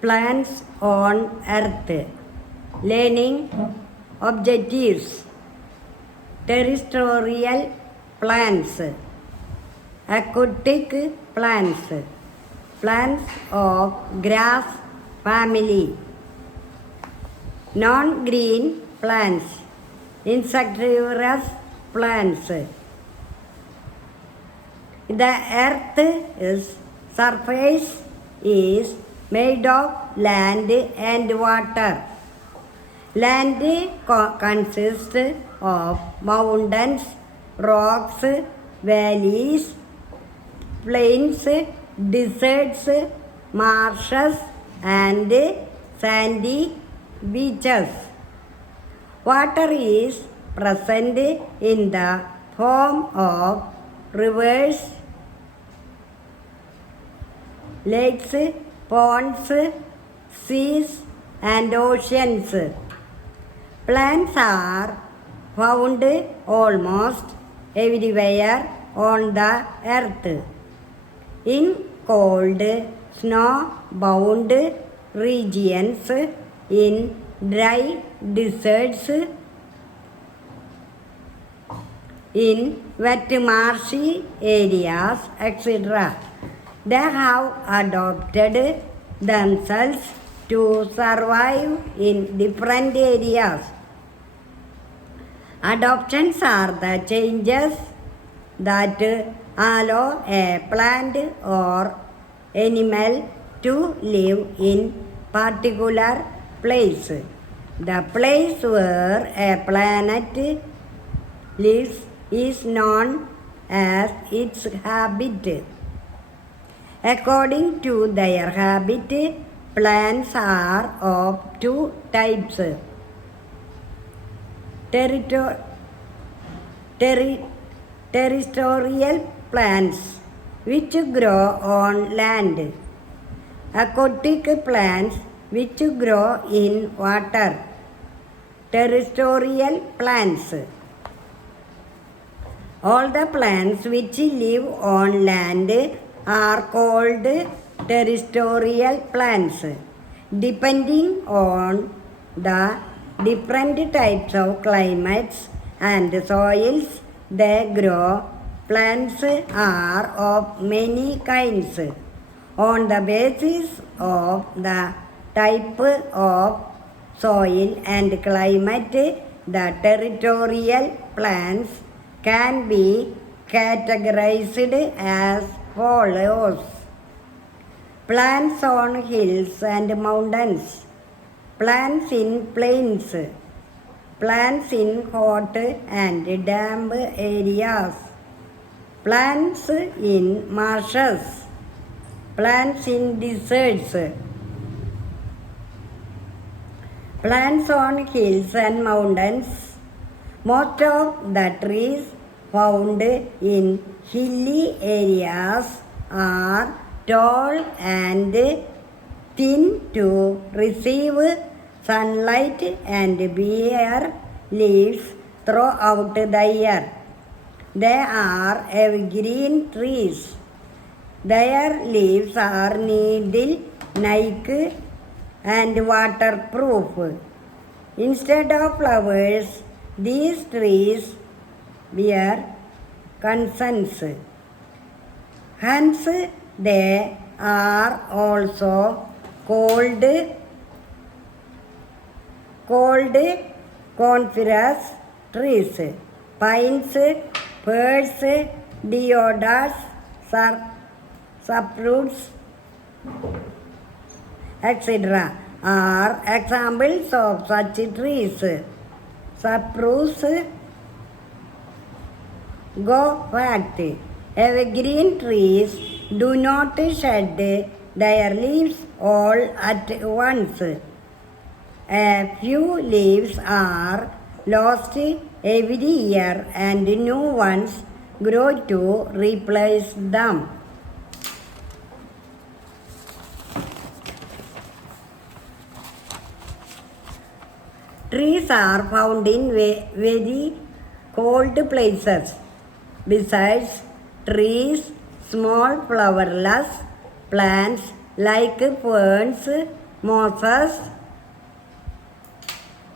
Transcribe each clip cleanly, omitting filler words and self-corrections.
Plants on Earth. Learning objectives. Terrestrial plants. Aquatic plants. Plants of grass family. Non-green plants. Insectivorous plants. The Earth's surface is made of land and water. Land consists of mountains, rocks, valleys, plains, deserts, marshes, and sandy beaches. Water is present in the form of rivers, lakes, ponds, seas, and oceans. Plants are found almost everywhere on the earth. In cold, snow-bound regions, in dry deserts, in wet marshy areas, etc. They have adapted themselves to survive in different areas. Adaptations are the changes that allow a plant or animal to live in particular place. The place where a plant lives is known as its habit. According to their habit, plants are of two types. Terrestrial plants, which grow on land. Aquatic plants, which grow in water. Terrestrial plants. All the plants which live on land are called terrestrial plants. Depending on the different types of climates and soils they grow, plants are of many kinds. On the basis of the type of soil and climate, the terrestrial plants can be categorized as follows. Plants on hills and mountains. Plants in plains. Plants in hot and damp areas. Plants in marshes. Plants in deserts. Plants on hills and mountains. Most of the trees found in hilly areas are tall and thin to receive sunlight and bear leaves throughout the year. They are evergreen trees. Their leaves are needle-like and waterproof. Instead of flowers, these trees bear canes. Hence, they are also called coniferous trees. Pines, firs, deodars, sapwood, etc. are examples of such trees. Spruce, go fact. Evergreen trees do not shed their leaves all at once. A few leaves are lost every year and new ones grow to replace them. Trees are found in very cold places. Besides trees, small flowerless plants like ferns, mosses,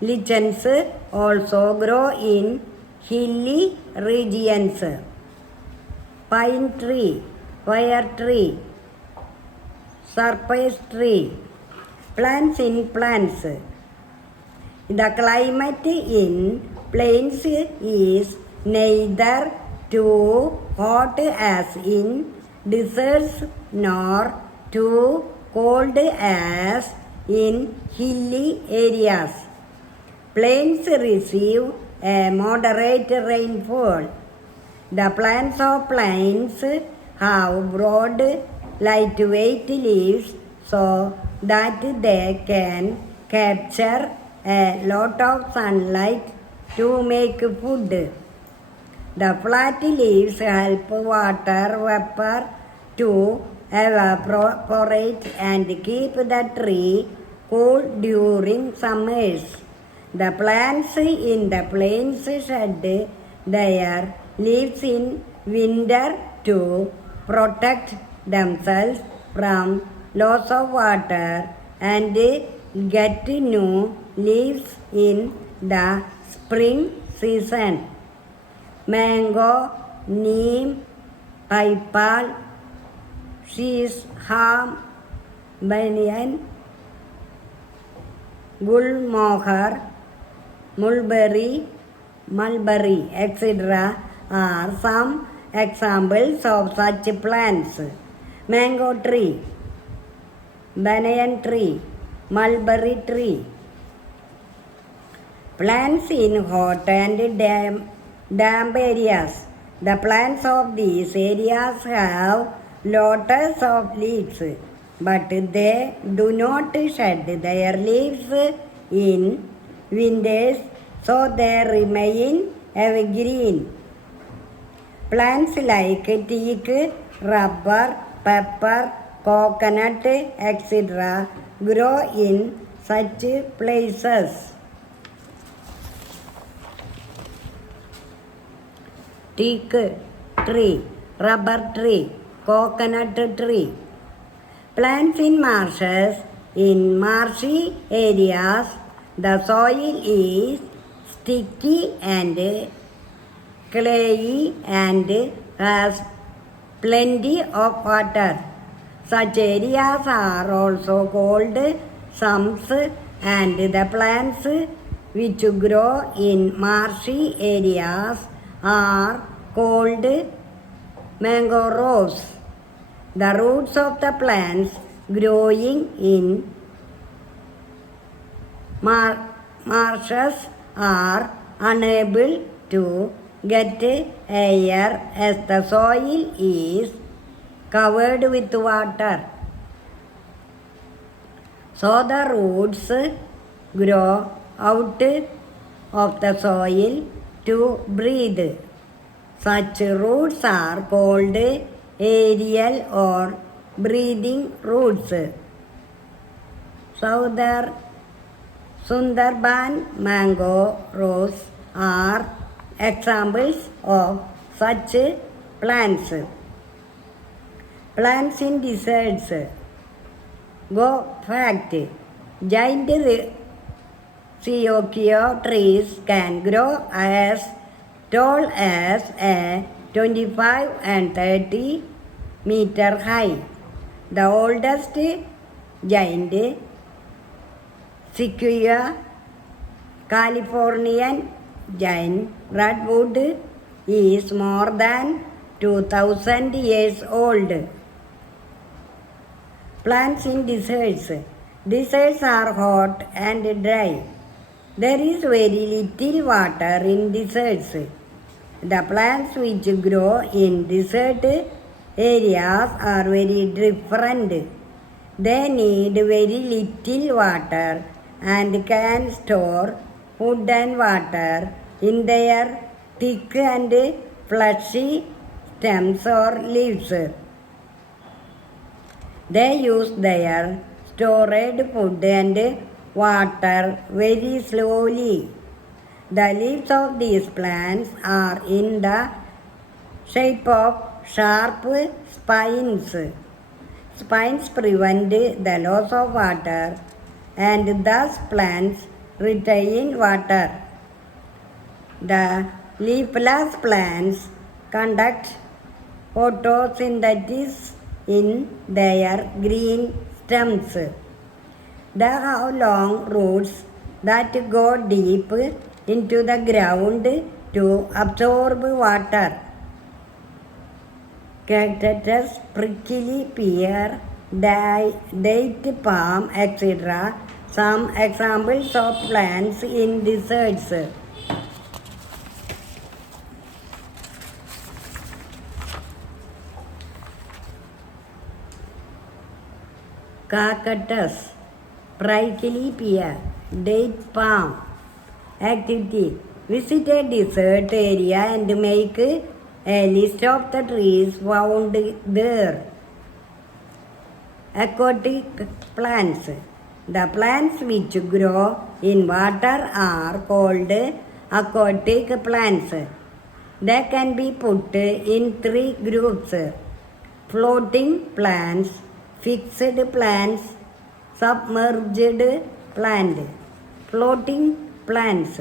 lichens also grow in hilly regions. Pine tree, fire tree, cypress tree. Plants in plants. The climate in plains is neither too hot as in deserts nor too cold as in hilly areas. Plains receive a moderate rainfall. The plants of plains have broad, lightweight leaves so that they can capture a lot of sunlight to make food. The flat leaves help water vapor to evaporate and keep the tree cool during summers. The plants in the plains shed their leaves in winter to protect themselves from loss of water and get new leaves in the spring season. Mango, neem, paipal, shisham, banyan, gulmohar, mulberry, etc. are some examples of such plants. Mango tree, banyan tree, mulberry tree. Plants in hot and damp areas. The plants of these areas have lots of leaves, but they do not shed their leaves in winters, so they remain evergreen. Plants like teak, rubber, pepper, coconut, etc. grow in such places. Teak tree, rubber tree, coconut tree. Plants in marshes. In marshy areas, the soil is sticky and clayey and has plenty of water. Such areas are also called sumps, and the plants which grow in marshy areas are called mangroves. The roots of the plants growing in marshes are unable to get air as the soil is covered with water. So the roots grow out of the soil to breathe. Such roots are called aerial or breathing roots. Sundarban mangroves are examples of such plants. Plants in deserts. Go fact. Giant Sequoia trees can grow as tall as a 25 and 30 meter high. The oldest giant Sequoia, Californian giant redwood, is more than 2000 years old. Plants in deserts. Deserts are hot and dry. There is very little water in deserts. The plants which grow in desert areas are very different. They need very little water and can store food and water in their thick and fleshy stems or leaves. They use their stored food and water very slowly. The leaves of these plants are in the shape of sharp spines. Spines prevent the loss of water and thus plants retain water. The leafless plants conduct photosynthesis in their green stems. They have long roots that go deep into the ground to absorb water. Cactus, prickly pear, date palm, etc. Some examples of plants in deserts. Cactus, prickly pear, date palm. Activity: visit a desert area and make a list of the trees found there. Aquatic plants. The plants which grow in water are called aquatic plants. They can be put in three groups: floating plants, fixed plants, submerged plant. Floating plants.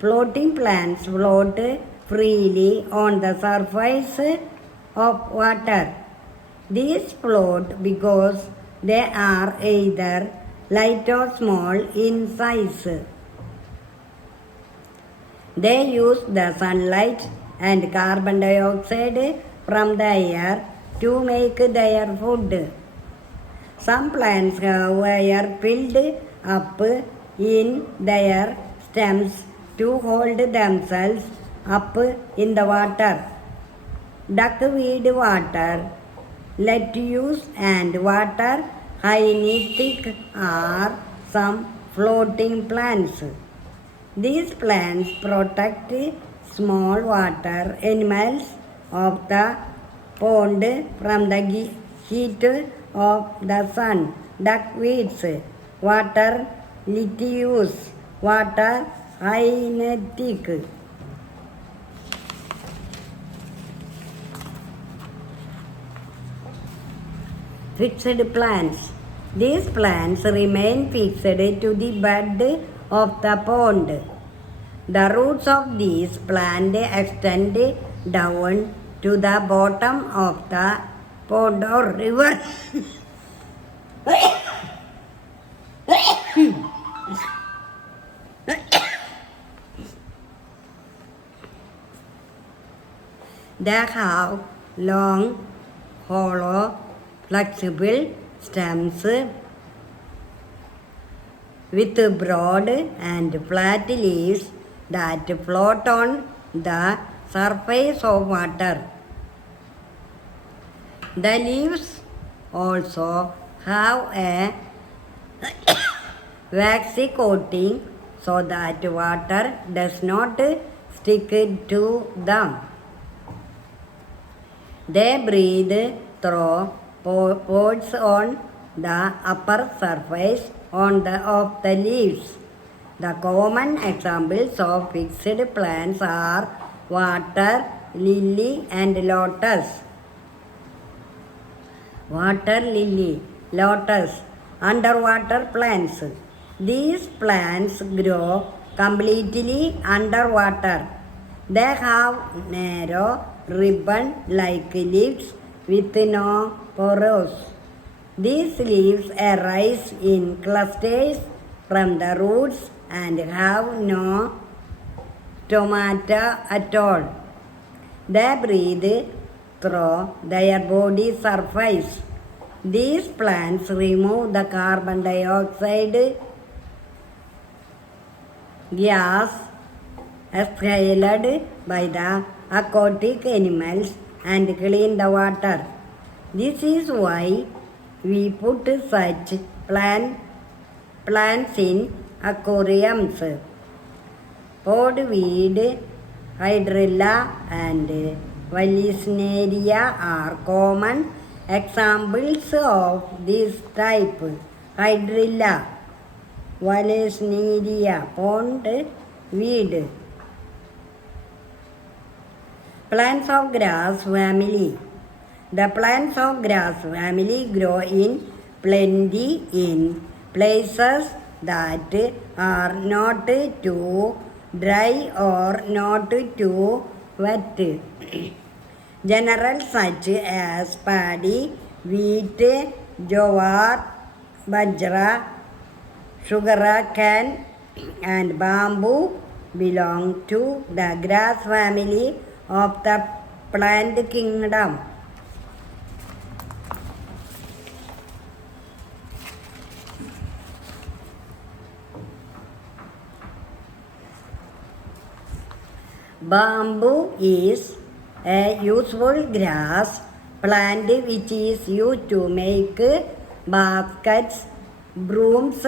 Floating plants float freely on the surface of water. These float because they are either light or small in size. They use the sunlight and carbon dioxide from the air to make their food. Some plants have air filled up in their stems to hold themselves up in the water. Duckweed, water lettuce and water hyacinth are some floating plants. These plants protect small water animals of the pond from the heat of the sun. Duckweeds, water lettuce, water hyacinth. Fixed plants. These plants remain fixed to the bed of the pond. The roots of these plants extend down to the bottom of the pond or river. They have long, hollow, flexible stems with broad and flat leaves that float on the surface of water. The leaves also have a waxy coating so that water does not stick to them. They breathe through pores on the upper surface of the leaves. The common examples of fixed plants are water lily and lotus. Water lily, lotus, underwater plants. These plants grow completely underwater. They have narrow ribbon-like leaves with no pores. These leaves arise in clusters from the roots and have no stomata at all. They breathe through their body surface. These plants remove the carbon dioxide gas exhaled by the aquatic animals and clean the water. This is why we put such plants in aquariums. Podweed, hydrilla and vallisneria are common examples of this type. Hydrilla, vallisneria, pond weed. Plants of grass family. The plants of grass family grow in plenty in places that are not too dry or not too wet. General such as paddy, wheat, jowar, bajra, sugarcane, and bamboo belong to the grass family of the plant kingdom. Bamboo is a useful grass plant which is used to make baskets, brooms,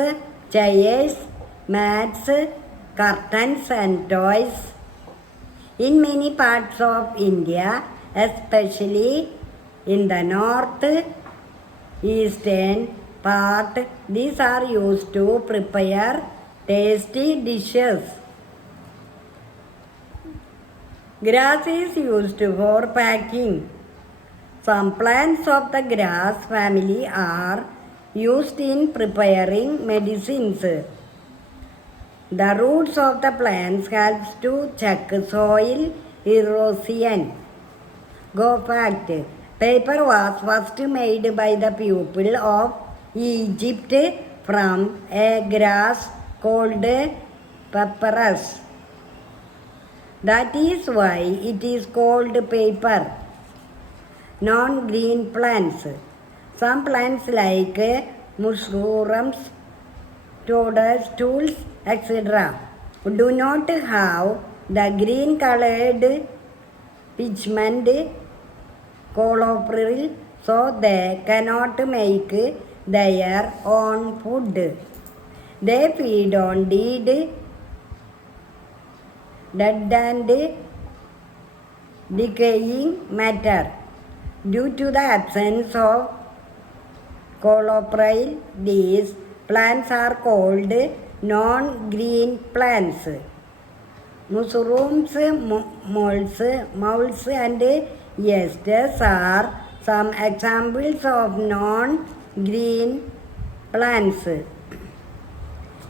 chairs, mats, curtains, and toys. In many parts of India, especially in the north eastern part, these are used to prepare tasty dishes. Grass is used for packing. Some plants of the grass family are used in preparing medicines. The roots of the plants helps to check soil erosion. Go fact. Paper was first made by the people of Egypt from a grass called papyrus. That is why it is called paper. Non-green plants. Some plants like mushrooms, toadstools, etc. do not have the green colored pigment chlorophyll, so they cannot make their own food. They feed on dead and decaying matter. Due to the absence of chlorophyll, these plants are called non-green plants. Mushrooms, molds, and yeasts are some examples of non-green plants.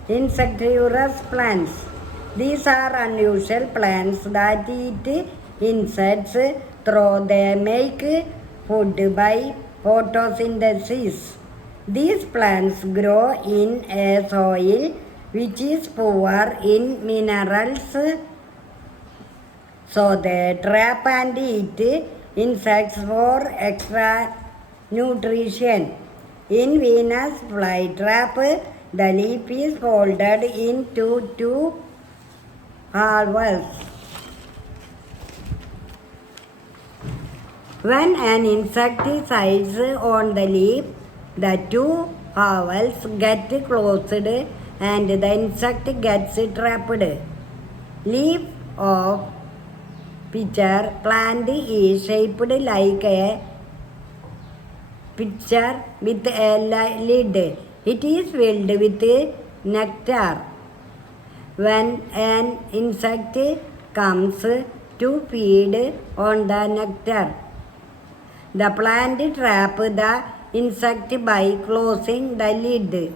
Insectivorous plants. These are unusual plants that eat insects, though they make food by photosynthesis. These plants grow in a soil which is poor in minerals, so they trap and eat insects for extra nutrition. In Venus flytrap, the leaf is folded into two halves. When an insect sits on the leaf, the two halves get closed and the insect gets trapped. Leaf of pitcher plant is shaped like a pitcher with a lid. It is filled with nectar. When an insect comes to feed on the nectar, the plant traps the insect by closing the lid.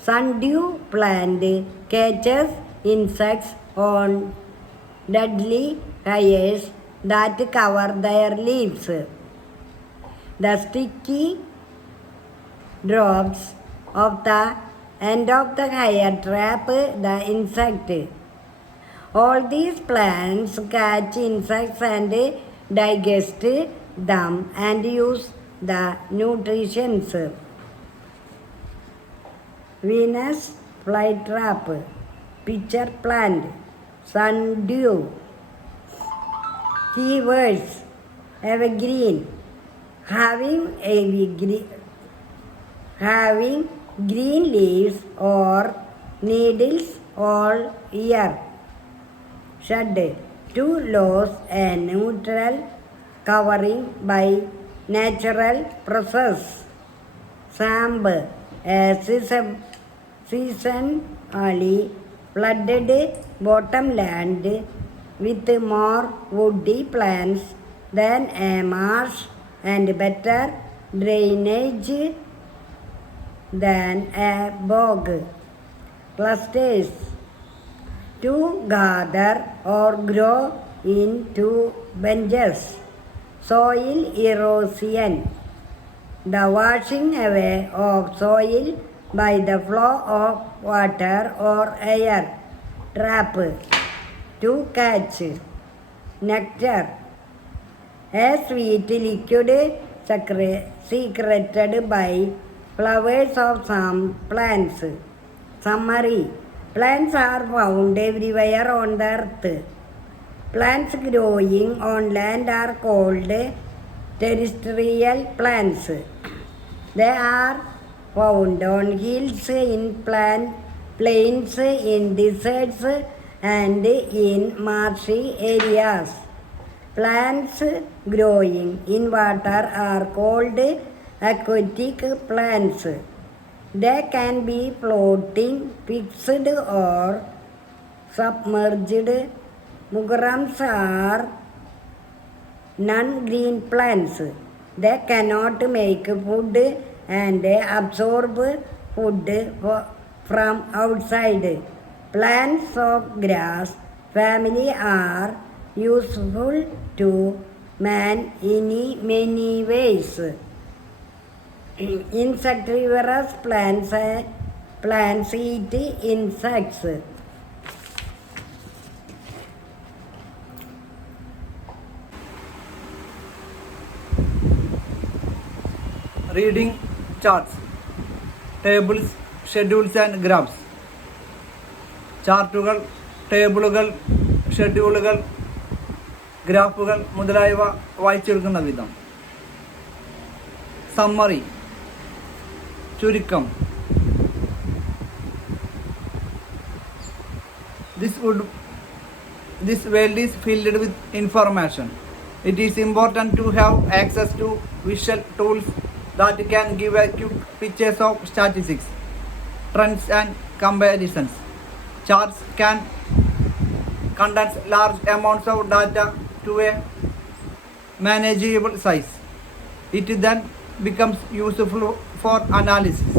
Sundew plant catches insects on deadly hairs that cover their leaves. The sticky drops of the end of the hair trap the insect. All these plants catch insects and digest them and use the nutrients. Venus flytrap, pitcher plant, sundew. Keywords: evergreen, having green leaves or needles all year. Shade, to lose a neutral covering by natural process. Swamp, a seasonally flooded bottomland with more woody plants than a marsh and better drainage than a bog. Clusters to gather or grow into benches. Soil erosion, the washing away of soil by the flow of water or air. Trap, to catch. Nectar, a sweet liquid secreted by flowers of some plants. Summary, plants are found everywhere on the earth. Plants growing on land are called terrestrial plants. They are found on hills, in plains, in deserts, and in marshy areas. Plants growing in water are called aquatic plants. They can be floating, fixed, or submerged. Mugrams are non-green plants. They cannot make food and absorb food from outside. Plants of grass family are useful to man in many ways. Insectivorous plants eat insects. Reading charts, tables, schedules and graphs. ചാർട്ടുകൾ, ടേബിളുകൾ, ഷെഡ്യൂളുകൾ, ഗ്രാഫുകൾ മുതലായവ വായിച്ചെടുക്കുന്ന വിധം. Summary, ചുരുക്കം. This world is filled with information. It is important to have access to visual tools that can give a quick pictures of statistics, trends and comparisons. Charts can condense large amounts of data to a manageable size. It then becomes useful for analysis.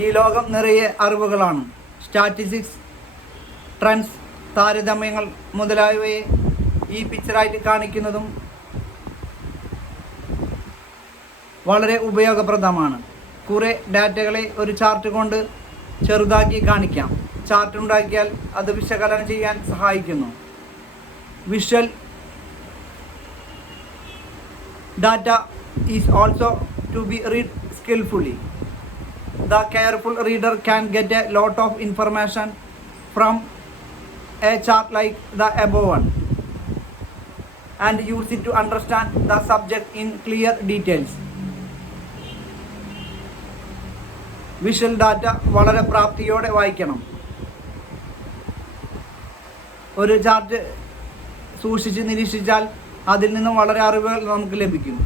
ഈ ലോകം നിറയെ അറിവുകളാണ്. Statistics, trends, താരതമ്യങ്ങൾ മുതലായവയെ ഈ പിക്ചറായിട്ട് കാണിക്കുന്നതും വളരെ ഉപയോഗപ്രദമാണ്. കുറേ ഡാറ്റകളെ ഒരു ചാർട്ട് കൊണ്ട് ചെറുതാക്കി കാണിക്കാം. ചാർട്ട് ഉണ്ടാക്കിയാൽ അത് വിശകലനം ചെയ്യാൻ സഹായിക്കുന്നു. Visual data is also to be read skillfully. The careful reader can get a lot of information from a chart like the above one and use it to understand the subject in clear details. Visual data വളരെ പ്രാപ്തിയോടെ വായിക്കണം. ഒരു chart സൂക്ഷിച്ച് നിരീക്ഷിച്ചാൽ അതിൽ നിന്നും വളരെ അറിവുകൾ നമുക്ക് ലഭിക്കും.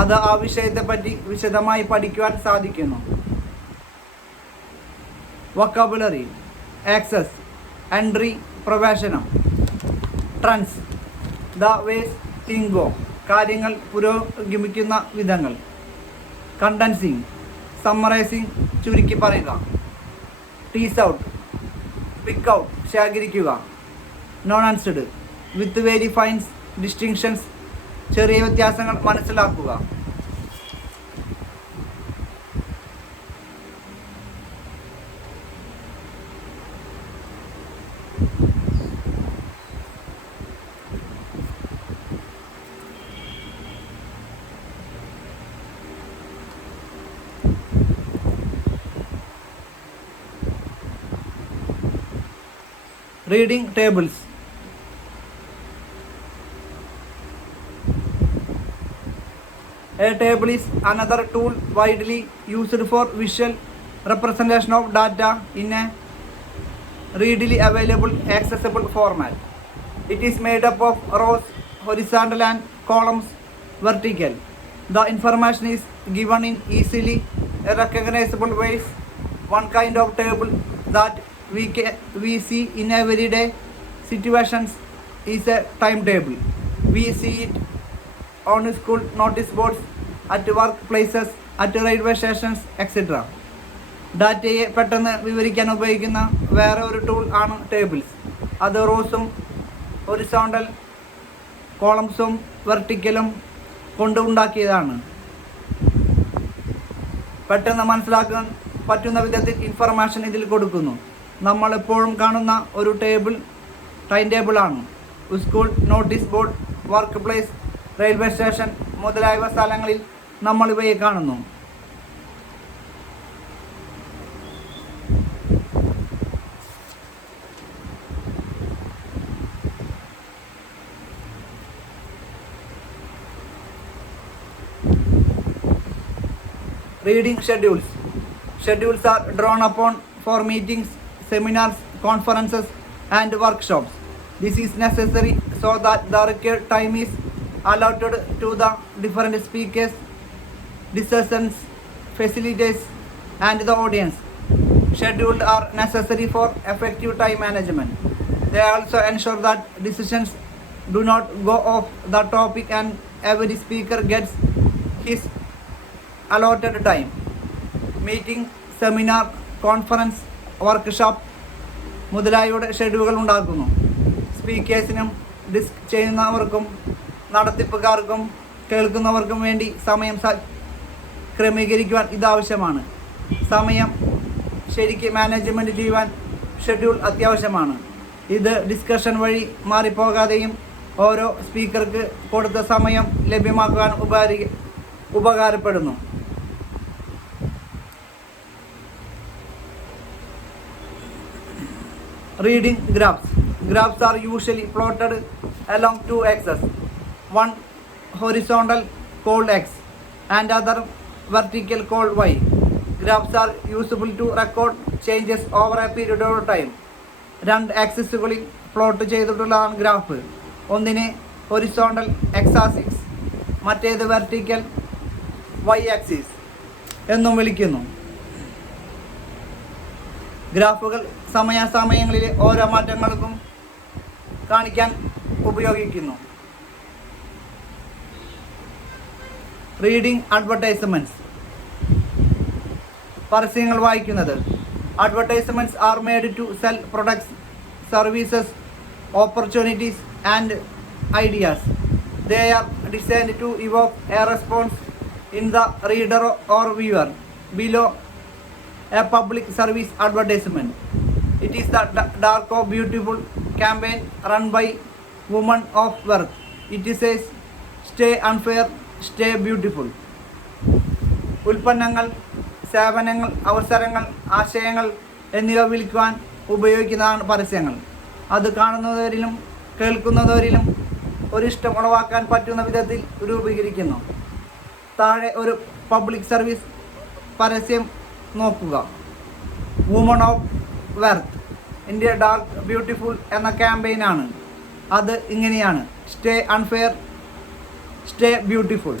അത് ആ വിഷയത്തെപ്പറ്റി വിശദമായി പഠിക്കുവാൻ സാധിക്കുന്നു. വൊക്കാബുലറി, ആക്സസ്, എൻട്രി, പ്രവേശനം. Trends, the vase think go, കാര്യങ്ങൾ പുരോഗമിക്കുന്ന വിധങ്ങൾ. കണ്ടൻസിങ്, സമ്മറൈസിങ്, ചുരുക്കി പറയുക. ടീസ് ഔട്ട്, പിക്ക് ഔട്ട്, ശേഖരിക്കുക. നോണൻസ്ഡ്, വിത്ത് വെരി ഫൈൻസ് ഡിസ്റ്റിങ്ഷൻസ്, ചെറിയ വ്യത്യാസങ്ങൾ മനസ്സിലാക്കുക. Reading tables. A table is another tool widely used for visual representation of data in a readily available, accessible format. It is made up of rows, horizontal, and columns, vertical. The information is given in easily recognizable ways. One kind of table that we see in everyday situations is a timetable. We see it on school notice boards, at workplaces, at railway stations, etc. ഡാറ്റയെ പെട്ടെന്ന് വിവരിക്കാൻ ഉപയോഗിക്കുന്ന വേറെ ഒരു tool ആണ് tables. അത് റോസും horizontal കോളംസും വെർട്ടിക്കലും കൊണ്ട് ഉണ്ടാക്കിയതാണ്. പെട്ടെന്ന് മനസ്സിലാക്കാൻ പറ്റുന്ന വിധത്തിൽ ഇൻഫർമേഷൻ ഇതിൽ കൊടുക്കുന്നു. നമ്മൾ എപ്പോഴും കാണുന്ന ഒരു ടേബിൾ ടൈം ടേബിളാണ്. School notice board, work place, railway station മുതലായവ സ്ഥലങ്ങളിൽ നമ്മൾ ഇവയെ കാണുന്നു. Reading schedules. Schedules are drawn upon for meetings, seminars, conferences, and workshops. This is necessary so that the required time is allotted to the different speakers, discussants, facilitators, and the audience. Schedules are necessary for effective time management. They also ensure that decisions do not go off the topic and every speaker gets his allotted time. Meeting, seminar, conference, workshop മുതലായവയുടെ ഷെഡ്യൂളുകൾ ഉണ്ടാക്കുന്നു. സ്പീക്കേഴ്സിനും disk ചെയ്യുന്നവർക്കും നടത്തിപ്പുകാർക്കും കേൾക്കുന്നവർക്കും വേണ്ടി സമയം ക്രമീകരിക്കുവാൻ ഇതാവശ്യമാണ്. സമയം ശരിക്ക് management ചെയ്യുവാൻ schedule അത്യാവശ്യമാണ്. ഇത് ഡിസ്കഷൻ വഴി മാറിപ്പോകാതെയും ഓരോ സ്പീക്കർക്ക് കൊടുത്ത സമയം ലഭ്യമാക്കുവാൻ ഉപകാരപ്പെടുന്നു. Reading graphs. Graphs are usually plotted along two axes, one horizontal called X and other vertical called Y. Graphs are useful to record changes over a period of time. രണ്ട് ആക്സിസുകളിൽ plot ചെയ്തിട്ടുള്ളതാണ് graph. ഒന്നിനെ horizontal X axis, മറ്റേത് vertical Y axis എന്നും വിളിക്കുന്നു. ഗ്രാഫുകൾ സമയാസമയങ്ങളിലെ ഓരോ മാറ്റങ്ങൾക്കും കാണിക്കാൻ ഉപയോഗിക്കുന്നു. Reading advertisements. പരസ്യങ്ങൾ വായിക്കുന്നത്. Advertisements are made to sell products, services, opportunities and ideas. They are designed to evoke a response in the reader or viewer. Below a public service advertisement. It is the Dark of Beautiful campaign run by Women of Worth. It says, stay unfair, stay beautiful. ഉൽപ്പന്നങ്ങൾ, സേവനങ്ങൾ, അവസരങ്ങൾ, ആശയങ്ങൾ എന്നിവ വിൽക്കുവാൻ ഉപയോഗിക്കുന്നതാണ് പരസ്യങ്ങൾ. അത് കാണുന്നവരിലും കേൾക്കുന്നവരിലും ഒരിഷ്ടം ഉളവാക്കാൻ പറ്റുന്ന വിധത്തിൽ രൂപീകരിക്കുന്നു. താഴെ ഒരു പബ്ലിക് സർവീസ് പരസ്യം നോക്കുക. Women of worth India dark beautiful എന്ന ക്യാമ്പയിനാണ്. അത് ഇങ്ങനെയാണ്: stay unfair, stay beautiful.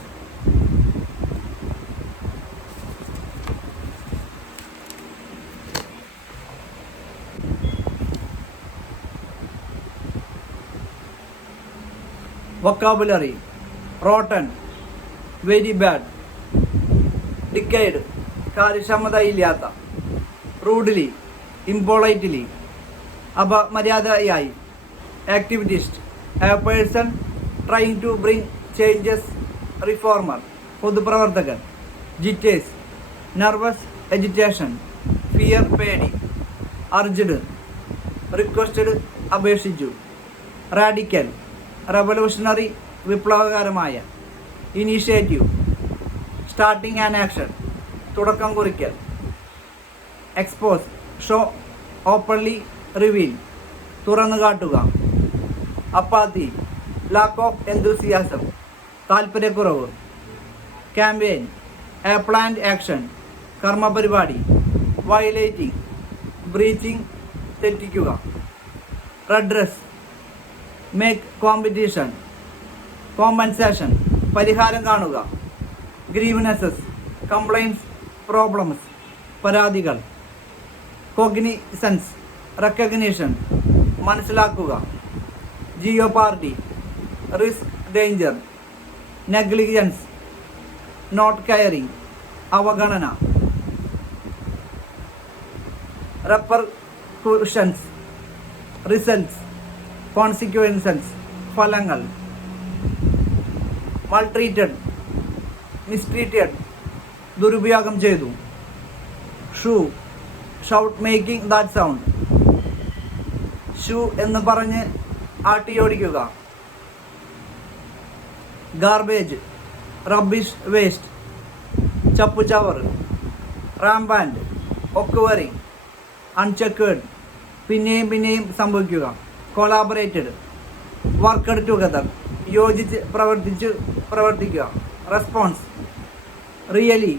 Vocabulary: rotten, very bad, decayed, കാര്യക്ഷമതയില്ലാത്ത, റൂഡ്ലി, ഇംപൊളൈറ്റ്ലി, അപമര്യാദയായി, activist, a person trying to bring changes, reformer, പൊതുപ്രവർത്തകൻ. ജിറ്റേഴ്സ്: നെർവസ്, എജിറ്റേഷൻ, ഫിയർ, പേടി. അർജ്ഡ്, റിക്വസ്റ്റഡ്, അപേക്ഷിച്ചു. Radical, revolutionary, വിപ്ലവകരമായ. ഇനീഷ്യേറ്റീവ്, സ്റ്റാർട്ടിംഗ് ആൻ ആക്ഷൻ, തുടക്കം കുറിക്കൽ. Expose, show, openly, reveal, തുറന്നു കാട്ടുക. അപ്പാത്തി, ലാക്ക് ഓഫ് എന്തൂസിയാസം, താൽപ്പര്യക്കുറവ്. ക്യാമ്പയിൻ, എ പ്ലാൻഡ് ആക്ഷൻ, കർമ്മപരിപാടി. വയലേറ്റിംഗ്, ബ്രീച്ചിങ്, തെറ്റിക്കുക. റെഡ്രസ്, മേക്ക് കോമ്പറ്റീഷൻ, കോമ്പൻസേഷൻ, പരിഹാരം കാണുക. ഗ്രീവനസസ്, കംപ്ലൈൻസ്, പ്രോബ്ലംസ്, പരാതികൾ. കോഗ്നിസൻസ്, റെക്കഗ്നീഷൻ, മനസ്സിലാക്കുക. Jeopardy, risk, danger, negligence, not caring, അവഗണന. റെപ്പർക്യൂഷൻസ്, റിസൾട്ട്സ്, കോൺസിക്വൻസസ്, ഫലങ്ങൾ. മൾട്രീറ്റഡ്, മിസ്ട്രീറ്റഡ്, ദുരുപയോഗം ചെയ്തു. Shoo, shout making that sound, shoo എന്ന് പറഞ്ഞ് ആട്ടിയോടിക്കുക. ഗാർബേജ്, റബ്ബിഷ്, വേസ്റ്റ്, ചപ്പുചവറ്. റാംപാൻഡ്, ഒക്വറിങ്, അൺചെക്കേർഡ്, പിന്നെയും പിന്നെയും സംഭവിക്കുക. കൊളാബറേറ്റഡ്, വർക്കഡ് ടുഗദർ, യോജിച്ച് പ്രവർത്തിക്കുക. റെസ്പോൺസ്, റിയലി,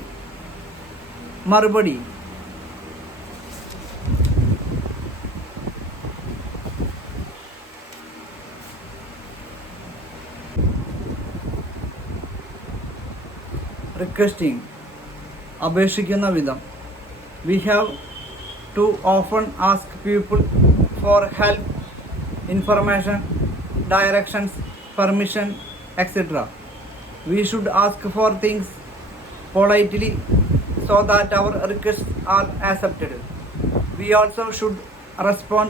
മറുപടി. റിക്വസ്റ്റിംഗ്, അപേക്ഷിക്കുന്ന വിധം. We have to often ask people for help, information, directions, permission, etc. We should ask for things politely so that our requests are accepted. We also should respond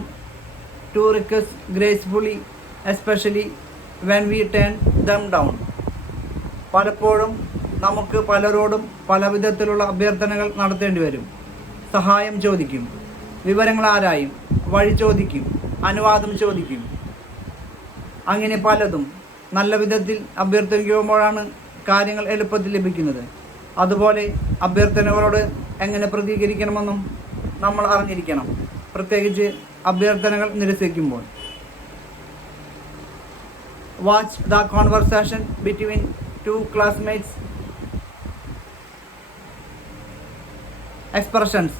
to requests gracefully, especially when we turn them down. പലപ്പോഴും നമുക്ക് പലരോടും പല വിധത്തിലുള്ള അഭ്യർത്ഥനകൾ നടത്തേണ്ടി വരും. സഹായം ചോദിക്കും, വിവരങ്ങൾ ആരായും, വഴി ചോദിക്കും, അനുവാദം ചോദിക്കും. അങ്ങനെ പലതും നല്ല വിധത്തിൽ അഭ്യർത്ഥിക്കുമ്പോഴാണ് കാര്യങ്ങൾ എളുപ്പത്തിൽ ലഭിക്കുന്നത്. അതുപോലെ അഭ്യർത്ഥനകളോട് എങ്ങനെ പ്രതികരിക്കണമെന്നും നമ്മൾ അറിഞ്ഞിരിക്കണം, പ്രത്യേകിച്ച് അഭ്യർത്ഥനകൾ നിരസിക്കുമ്പോൾ. Watch the conversation between two classmates. Expressions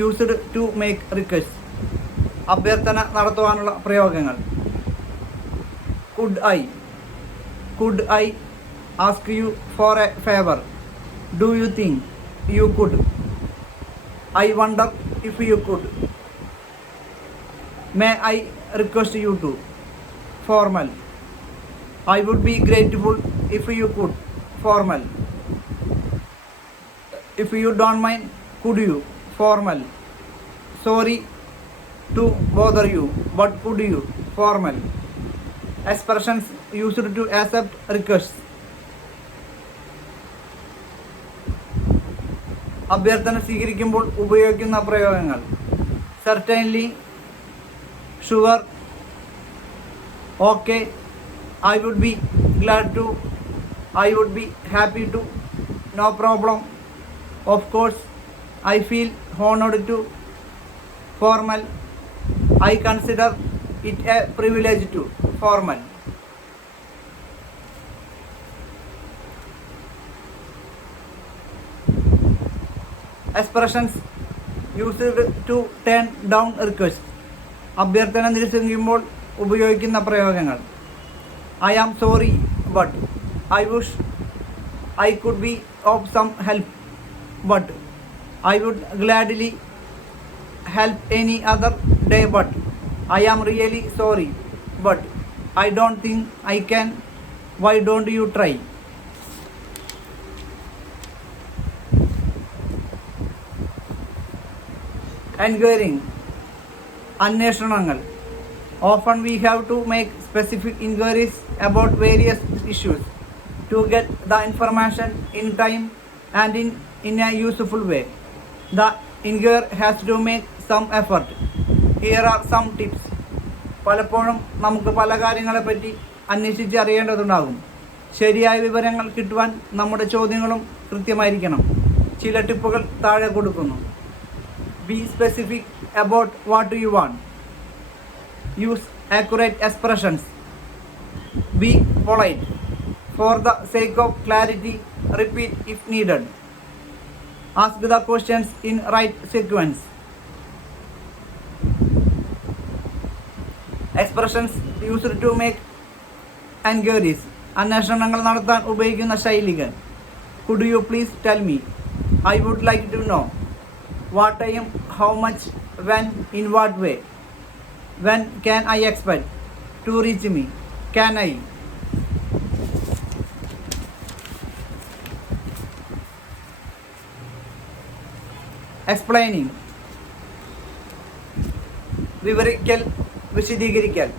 used to make request, അഭ്യർത്ഥന നടത്തുവാനുള്ള പ്രയോഗങ്ങൾ. Could I ask you for a favor? Do you think you could? I wonder if you could. May I request you to? Formal. I would be grateful if you could. Formal. If you don't mind, could you? Formal. Sorry to bother you, but could you? Formal. Expressions used to accept requests. അഭ്യർത്ഥന സ്വീകരിക്കുമ്പോൾ ഉപയോഗിക്കുന്ന പ്രയോഗങ്ങൾ. Certainly, sure, okay, I would be glad to, I would be happy to, no problem, of course, I feel honored to. Formal. I consider it a privilege to. Formal. Expressions used to turn down requests. അഭ്യർത്ഥന നിരസിക്കുമ്പോൾ ഉപയോഗിക്കുന്ന പ്രയോഗങ്ങൾ. I am sorry, but I wish I could be of some help, but I would gladly help any other day, but I am really sorry, but I don't think I can. Why don't you try? Enquiring, അന്വേഷണങ്ങൾ. Often we have to make specific inquiries about various issues to get the information in time and in a useful way. The inquirer has to make some effort. Here are some tips. പലപ്പോഴും നമുക്ക് പല കാര്യങ്ങളെപ്പറ്റി അന്വേഷിച്ച് അറിയേണ്ടതുണ്ടാകും. ശരിയായ വിവരങ്ങൾ കിട്ടുവാൻ നമ്മുടെ ചോദ്യങ്ങളും കൃത്യമായിരിക്കണം. ചില ടിപ്പുകൾ താഴെ കൊടുക്കുന്നു. Be specific about what you want. Use accurate expressions. Be polite. For the sake of clarity, repeat if needed. Ask the questions in right sequence. Expressions used to make enquiries. അന്വേഷണങ്ങൾ നടത്താൻ ഉപയോഗിക്കുന്ന ശൈലികൾ. Could you please tell me? I would like to know. What time, how much, when, in what way? When can I expect to reach me? Can I? explaining, വിവരിക്കൽ, വിശദീകരിക്കൽ.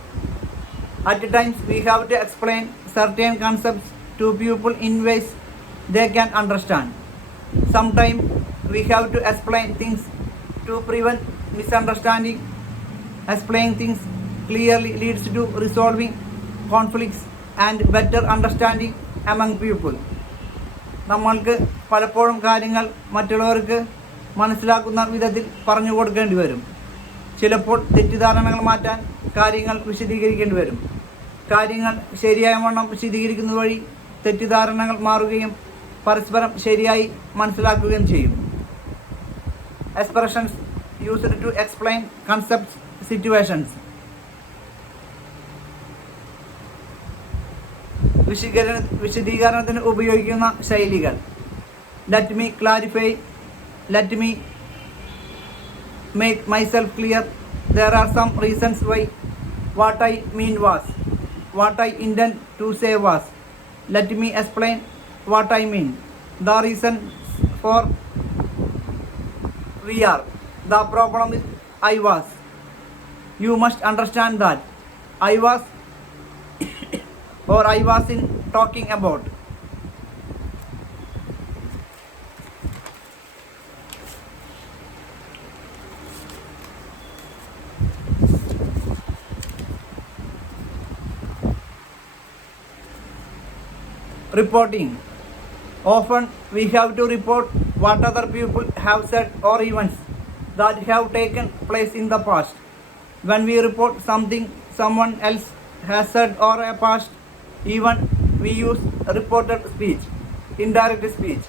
At times we have to explain certain concepts to people in ways they can understand. Sometimes we have to explain things to prevent misunderstanding. Explaining things clearly leads to resolving conflicts and better understanding among people. നമ്മൾക്ക് പലപ്പോഴും കാര്യങ്ങൾ മറ്റുള്ളവർക്ക് മനസ്സിലാക്കുന്ന വിധത്തിൽ പറഞ്ഞു കൊടുക്കേണ്ടി വരും. ചിലപ്പോൾ തെറ്റിദ്ധാരണകൾ മാറ്റാൻ കാര്യങ്ങൾ വിശദീകരിക്കേണ്ടി വരും. കാര്യങ്ങൾ ശരിയായ വണ്ണം വിശദീകരിക്കുന്നത് വഴി തെറ്റിദ്ധാരണകൾ മാറുകയും പരസ്പരം ശരിയായി മനസ്സിലാക്കുകയും ചെയ്യും. Expressions used to explain concepts, situations. വിശദീകരണത്തിന് ഉപയോഗിക്കുന്ന ശൈലികൾ. Let me clarify, let me make myself clear, there are some reasons why, what I mean was, what I intend to say was, let me explain what I mean, the reason for we are, the problem is I was, you must understand that I was or I was in talking about. Reporting. Often we have to report what other people have said or events that have taken place in the past. When we report something someone else has said or a past event, we use reported speech, indirect speech.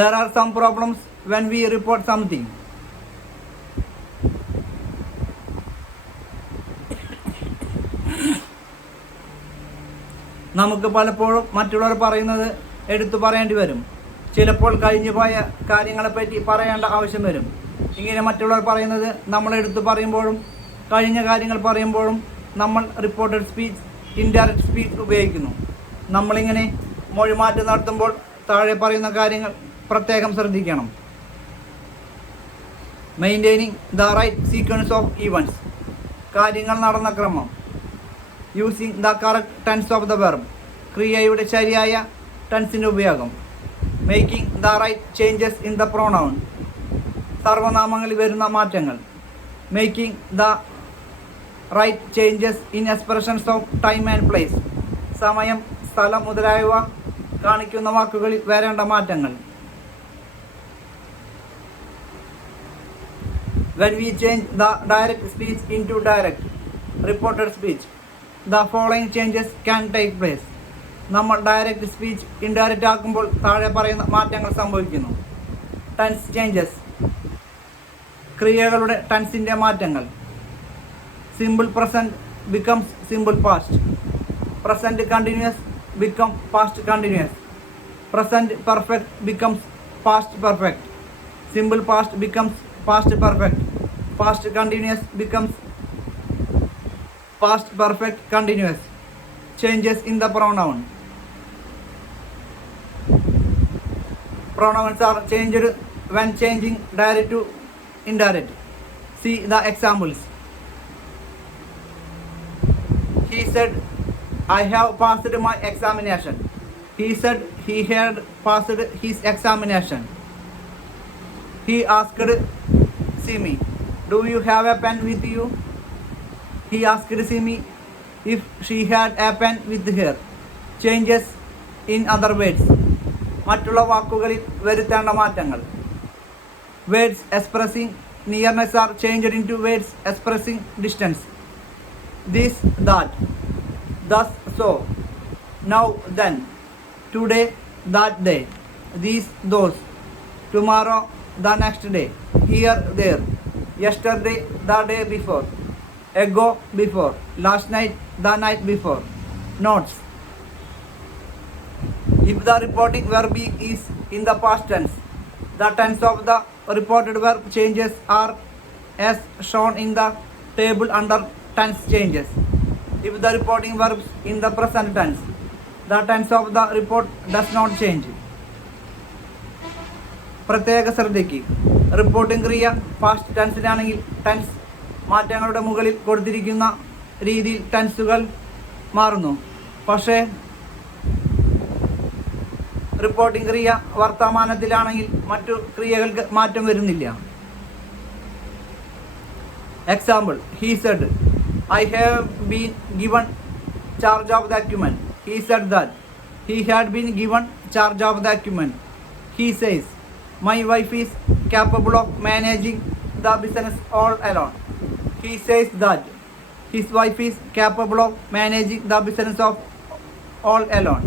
There are some problems when we report something. നമുക്ക് പലപ്പോഴും മറ്റുള്ളവർ പറയുന്നത് എടുത്തു പറയേണ്ടി വരും. ചിലപ്പോൾ കഴിഞ്ഞു പോയ കാര്യങ്ങളെപ്പറ്റി പറയേണ്ട ആവശ്യം വരും. ഇങ്ങനെ മറ്റുള്ളവർ പറയുന്നത് നമ്മൾ എടുത്തു പറയുമ്പോഴും കഴിഞ്ഞ കാര്യങ്ങൾ പറയുമ്പോഴും നമ്മൾ റിപ്പോർട്ടഡ് സ്പീച്ച്, ഇൻഡയറക്റ്റ് സ്പീച്ച് ഉപയോഗിക്കുന്നു. നമ്മളിങ്ങനെ മൊഴിമാറ്റം നടത്തുമ്പോൾ താഴെ പറയുന്ന കാര്യങ്ങൾ പ്രത്യേകം ശ്രദ്ധിക്കണം. Maintaining the right sequence of events. കാര്യങ്ങൾ നടന്ന ക്രമം. Using the correct tense of the verb. ക്രിയയുടെ ശരിയായ ടെൻസിൻ്റെ ഉപയോഗം. Making the right changes in the pronoun. സർവനാമങ്ങളിൽ വരുന്ന മാറ്റങ്ങൾ. Making the right changes in expressions of time and place. സമയം, സ്ഥലം മുതലായവ കാണിക്കുന്ന വാക്കുകളിൽ വരേണ്ട മാറ്റങ്ങൾ. When we change the direct speech into direct, reported speech, the following changes can take place. നമ്മൾ ഡയറക്റ്റ് സ്പീച്ച് ഇൻഡയറക്റ്റ് ആക്കുമ്പോൾ താഴെ പറയുന്ന മാറ്റങ്ങൾ സംഭവിക്കുന്നു. Tense changes. ക്രിയകളുടെ ടെൻസിൻ്റെ മാറ്റങ്ങൾ. Simple present becomes simple past. Present continuous become past continuous. Present perfect becomes past perfect. Simple past becomes past perfect. Past continuous becomes past perfect continuous. Changes in the pronoun. Pronouns are changed when changing direct to indirect. See the examples. He said, I have passed my examination. He said he had passed his examination. He asked Simi, do you have a pen with you? He asked Simi if she had a pen with her. Changes in other words. മറ്റുള്ള വാക്കുകളിൽ വരുത്തേണ്ട മാറ്റങ്ങൾ. Words expressing nearness are changed into words expressing distance. This, that, thus, so, now, then, today, that day, these, those, tomorrow, the next day, here, there, yesterday, the day before, ago, before, last night, the night before. Notes. If the reporting verb is in the past tense, the tense of the reported verb changes are as shown in the table under tense changes. If the reporting verb is in the present tense, the tense of the report does not change. പ്രത്യേക ശ്രദ്ധയ്ക്ക്. Reporting ക്രിയ past ടെൻസിലാണെങ്കിൽ tense മാറ്റങ്ങളുടെ മുകളിൽ കൊടുത്തിരിക്കുന്ന രീതിയിൽ ടെൻസുകൾ മാറുന്നു. പക്ഷേ reporting ക്രിയ വർത്തമാനത്തിലാണെങ്കിൽ മറ്റു ക്രിയകൾക്ക് മാറ്റം വരുന്നില്ല. Example: he said, I have been given charge of the document. He said that he had been given charge of the document. He says, my wife is capable of managing the business all alone. He says that his wife is capable of managing the business of all alone.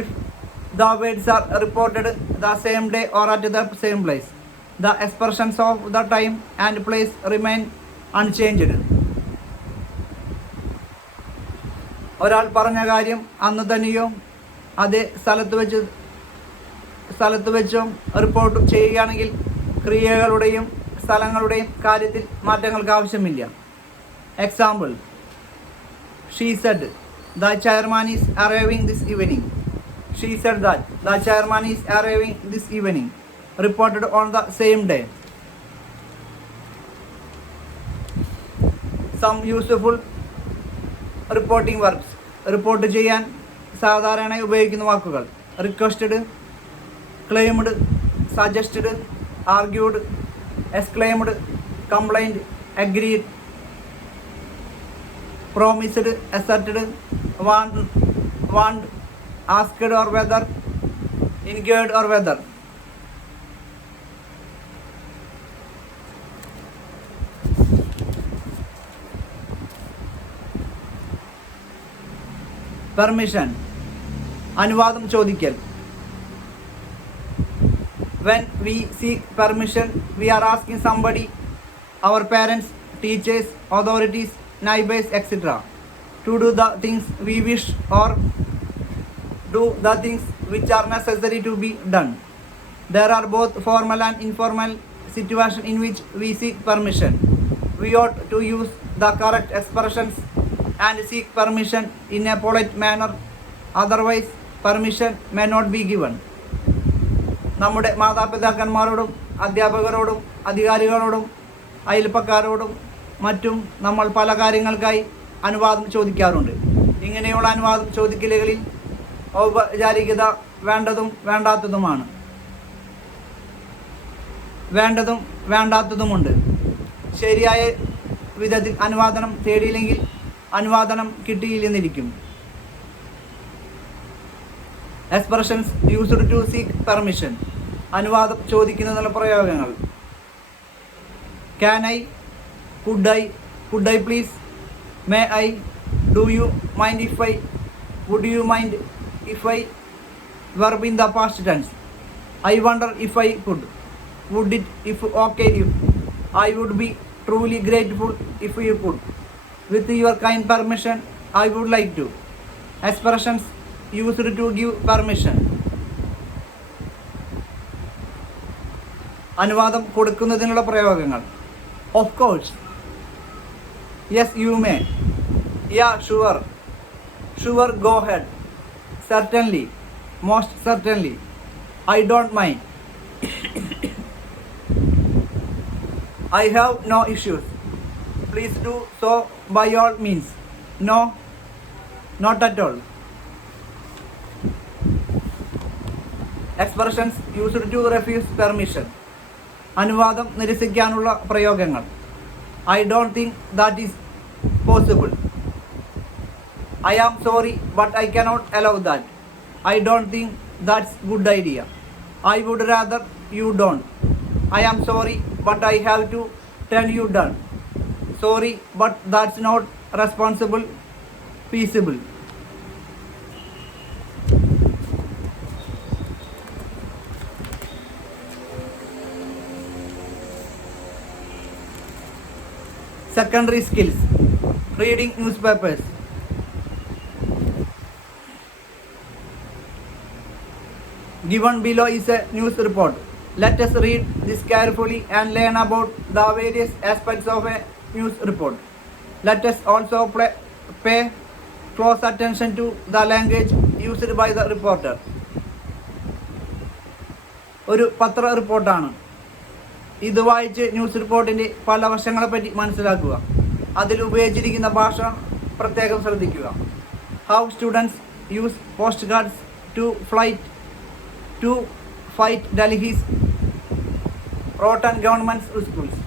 If the words are reported the same day or at the same place, the expressions of the time and place remain unchanged. ഒരാൾ പറഞ്ഞ കാര്യം അന്ന് തന്നെയോ അതേ സ്ഥലത്ത് വെച്ചോ report ചെയ്യുകയാണെങ്കിൽ ക്രിയകളുടെയും സ്ഥലങ്ങളുടെയും കാര്യത്തിൽ മാറ്റങ്ങൾക്ക് ആവശ്യമില്ല. Example: she said the chairman is arriving this evening. She said that the chairman is arriving this evening. Reported on the same day. Some useful reporting verbs. Report ചെയ്യാൻ സാധാരണയായി ഉപയോഗിക്കുന്ന വാക്കുകൾ: requested, claimed, suggested, argued, exclaimed, complaint, agreed, promised, asserted, want, asked or whether, inquired or whether. Permission, അനുവാദം ചോദിക്കൽ. When we seek permission, we are asking somebody, our parents, teachers, authorities, neighbors, etc., to do the things we wish or do the things which are necessary to be done. There are both formal and informal situations in which we seek permission. We ought to use the correct expressions and seek permission in a polite manner, otherwise permission may not be given. നമ്മുടെ മാതാപിതാക്കന്മാരോടും അധ്യാപകരോടും അധികാരികളോടും അയൽപ്പക്കാരോടും മറ്റും നമ്മൾ പല കാര്യങ്ങൾക്കായി അനുവാദം ചോദിക്കാറുണ്ട്. ഇങ്ങനെയുള്ള അനുവാദം ചോദിക്കലുകളിൽ ഔപചാരികത വേണ്ടതും വേണ്ടാത്തതുമുണ്ട്. ശരിയായ വിധത്തിൽ അനുവാദനം തേടിയില്ലെങ്കിൽ അനുവാദനം കിട്ടിയില്ലെന്നിരിക്കും. Expressions used to seek permission. അനുവാദം ചോദിക്കുന്നതിനുള്ള പ്രയോഗങ്ങൾ: can I, could I please, may I, do you mind if I, would you mind if I. Verb in the past tense: I wonder if I could, would it if okay if, I would be truly grateful if you could, with your kind permission I would like to. Expressions used to give permission. അനുവാദം കൊടുക്കുന്നതിനുള്ള പ്രയോഗങ്ങൾ: of course, yes you may, yeah sure go ahead, certainly, most certainly, I don't mind, I have no issues, please do so by all means, no, not at all. Expressions used to refuse permission. അനുവാദം നിരസിക്കാനുള്ള പ്രയോഗങ്ങൾ: I don't think that is possible, I am sorry but I cannot allow that, I don't think that's good idea, I would rather you don't, I am sorry but I have to tell you that, sorry but that's not responsible, feasible. Secondary skills: reading newspapers. Given below is a news report. Let us read this carefully and learn about the various aspects of a news report. Let us also pay close attention to the language used by the reporter. ഒരു പത്ര റിപ്പോർട്ടാണ്. ഇത് വായിച്ച് news റിപ്പോർട്ടിൻ്റെ പല വശങ്ങളെപ്പറ്റി മനസ്സിലാക്കുക. അതിൽ ഉപയോഗിച്ചിരിക്കുന്ന ഭാഷ പ്രത്യേകം ശ്രദ്ധിക്കുക. How students use post cards to fight Delhi's rotten government schools.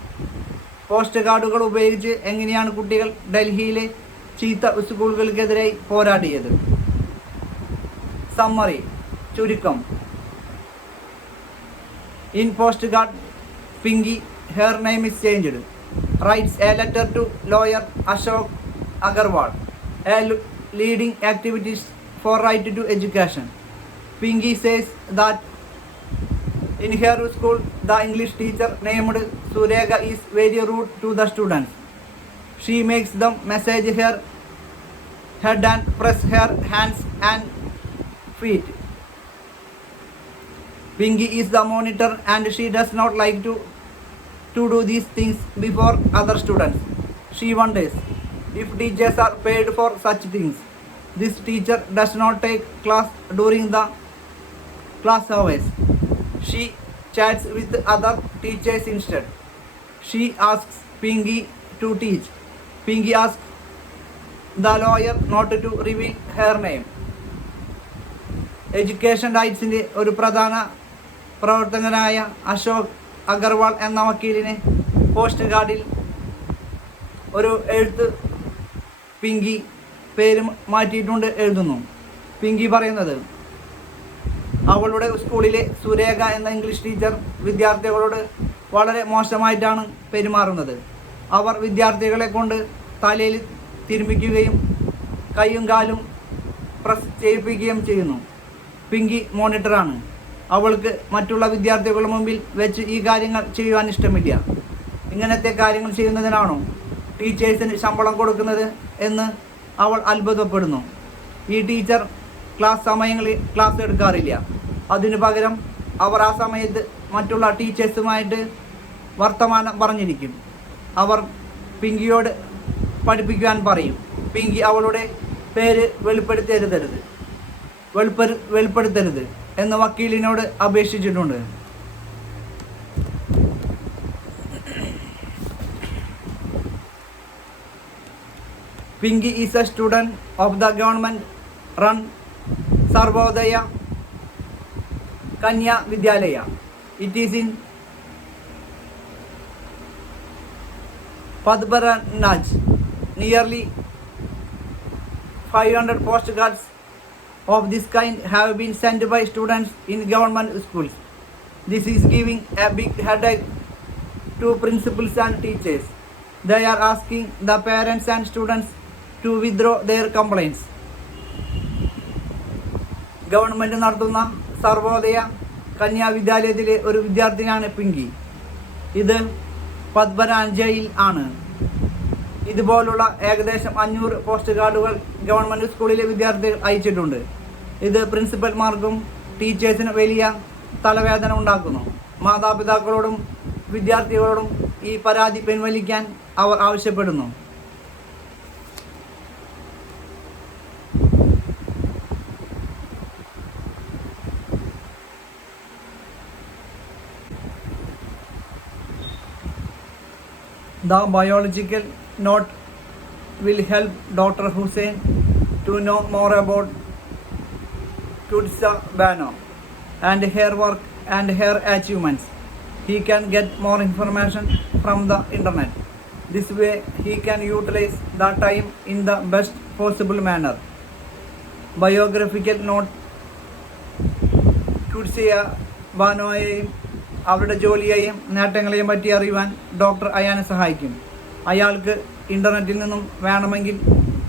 Post കാർഡുകൾ ഉപയോഗിച്ച് എങ്ങനെയാണ് കുട്ടികൾ ഡൽഹിയിലെ ചീത്ത സ്കൂളുകൾക്കെതിരെ പോരാടിയത്. സമ്മറി, ചുരുക്കം. In postcard, Pinky, her name is changed, writes a letter to lawyer Ashok Agarwal, a leading activist for right to education. Pinky says that in her school, the English teacher named Surega is very rude to the students. She makes them massage her head and press her hands and feet. Pinky is the monitor and she does not like to do these things before other students. She wonders if teachers are paid for such things. This teacher does not take class during the class hours. She chats with other teachers instead. She asks Pinky to teach. Pinky asks the lawyer not to reveal her name. Education റൈറ്റ്സിൻ്റെ ഒരു പ്രധാന പ്രവർത്തകനായ അശോക് അഗർവാൾ എന്ന വക്കീലിനെ post കാർഡിൽ ഒരു എഴുത്ത് പിങ്കി പേര് മാറ്റിയിട്ടുണ്ട് എഴുതുന്നു. പിങ്കി പറയുന്നത് അവളുടെ സ്കൂളിലെ സുരേഖ എന്ന ഇംഗ്ലീഷ് ടീച്ചർ വിദ്യാർത്ഥികളോട് വളരെ മോശമായിട്ടാണ് പെരുമാറുന്നത്. അവർ വിദ്യാർത്ഥികളെ കൊണ്ട് തലയിൽ തിരുമ്മിക്കുകയും കൈയും കാലും പ്രസ് ചെയ്യിപ്പിക്കുകയും ചെയ്യുന്നു. പിങ്കി മോണിറ്ററാണ്. അവൾക്ക് മറ്റുള്ള വിദ്യാർത്ഥികളുടെ മുമ്പിൽ വെച്ച് ഈ കാര്യങ്ങൾ ചെയ്യുവാൻ ഇഷ്ടമില്ല. ഇങ്ങനത്തെ കാര്യങ്ങൾ ചെയ്യുന്നതിനാണോ ടീച്ചേഴ്സിന് ശമ്പളം കൊടുക്കുന്നത് എന്ന് അവൾ അത്ഭുതപ്പെടുന്നു. ഈ ടീച്ചർ ക്ലാസ് സമയങ്ങളിൽ ക്ലാസ് എടുക്കാറില്ല. അതിനു പകരം അവർ ആ സമയത്ത് മറ്റുള്ള ടീച്ചേഴ്സുമായിട്ട് വർത്തമാനം പറഞ്ഞിരിക്കും. അവർ പിങ്കിയോട് പഠിപ്പിക്കുവാൻ പറയും. പിങ്കി അവളുടെ പേര് വെളിപ്പെടുത്തരുത് എന്ന് വക്കീലിനോട് അപേക്ഷിച്ചിട്ടുണ്ട്. Pinky is a student of the government-run Sarvodaya Kanya Vidyalaya. It is in Padbaranaj. Nearly 500 postcards of this kind have been sent by students in government schools. This is giving a big headache to principals and teachers. They are asking the parents and students to withdraw their complaints. Government നടത്തുന്ന സർവോദയ കന്യാ വിദ്യാലയത്തിലെ ഒരു വിദ്യാർത്ഥിനിയാണ് പിങ്കി. ഇത് പദ്മരാഞ്ജയിൽ ആണ്. ഇതുപോലുള്ള ഏകദേശം 500 post കാർഡുകൾ government സ്കൂളിലെ വിദ്യാർത്ഥികൾ അയച്ചിട്ടുണ്ട്. ഇത് പ്രിൻസിപ്പൽമാർക്കും ടീച്ചേഴ്സിന് വലിയ തലവേദന ഉണ്ടാക്കുന്നു. മാതാപിതാക്കളോടും വിദ്യാർത്ഥികളോടും ഈ പരാതി പിൻവലിക്കാൻ അവർ ആവശ്യപ്പെടുന്നു. The biological note will help Dr. Hussain to know more about Kudsa Bano and her work and her achievements. He can get more information from the internet. This way he can utilize the time in the best possible manner. Biographical note Kudsa Banoയെയും അവരുടെ ജോലിയെയും നേട്ടങ്ങളെയും പറ്റി അറിയുവാൻ doctor അയാനെ സഹായിക്കും. അയാൾക്ക് ഇൻ്റർനെറ്റിൽ നിന്നും വേണമെങ്കിൽ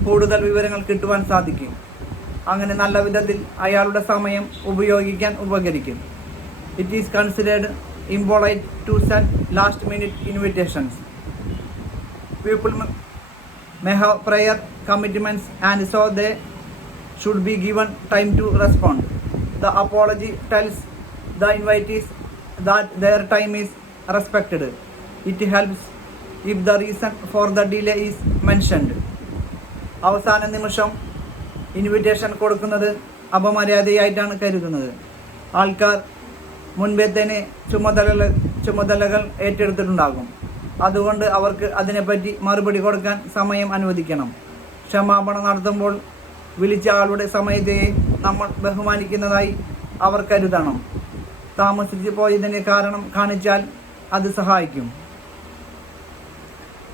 കൂടുതൽ വിവരങ്ങൾ കിട്ടുവാൻ സാധിക്കും. അങ്ങനെ നല്ല വിധത്തിൽ അയാളുടെ സമയം ഉപകരിക്കും. It is considered impolite to send last minute invitations. People may have prior commitments and so they should be given time to respond. The apology tells the invitees that their time is respected. It helps if the reason for the delay is mentioned. അവസാന നിമിഷം invitation കൊടുക്കുന്നത് അപമര്യാദയായിട്ടാണ് കരുതുന്നത്. ആൾക്കാർ മുൻപേ തന്നെ ചുമതലകൾ ഏറ്റെടുത്തിട്ടുണ്ടാകും. അതുകൊണ്ട് അവർക്ക് അതിനെപ്പറ്റി മറുപടി കൊടുക്കാൻ സമയം അനുവദിക്കണം. ക്ഷമാപണം നടത്തുമ്പോൾ വിളിച്ച ആളുടെ സമയത്തെ നമ്മൾ ബഹുമാനിക്കുന്നതായി അവർ കരുതണം. താമസിച്ച് പോയതിന് കാരണം കാണിച്ചാൽ അത് സഹായിക്കും.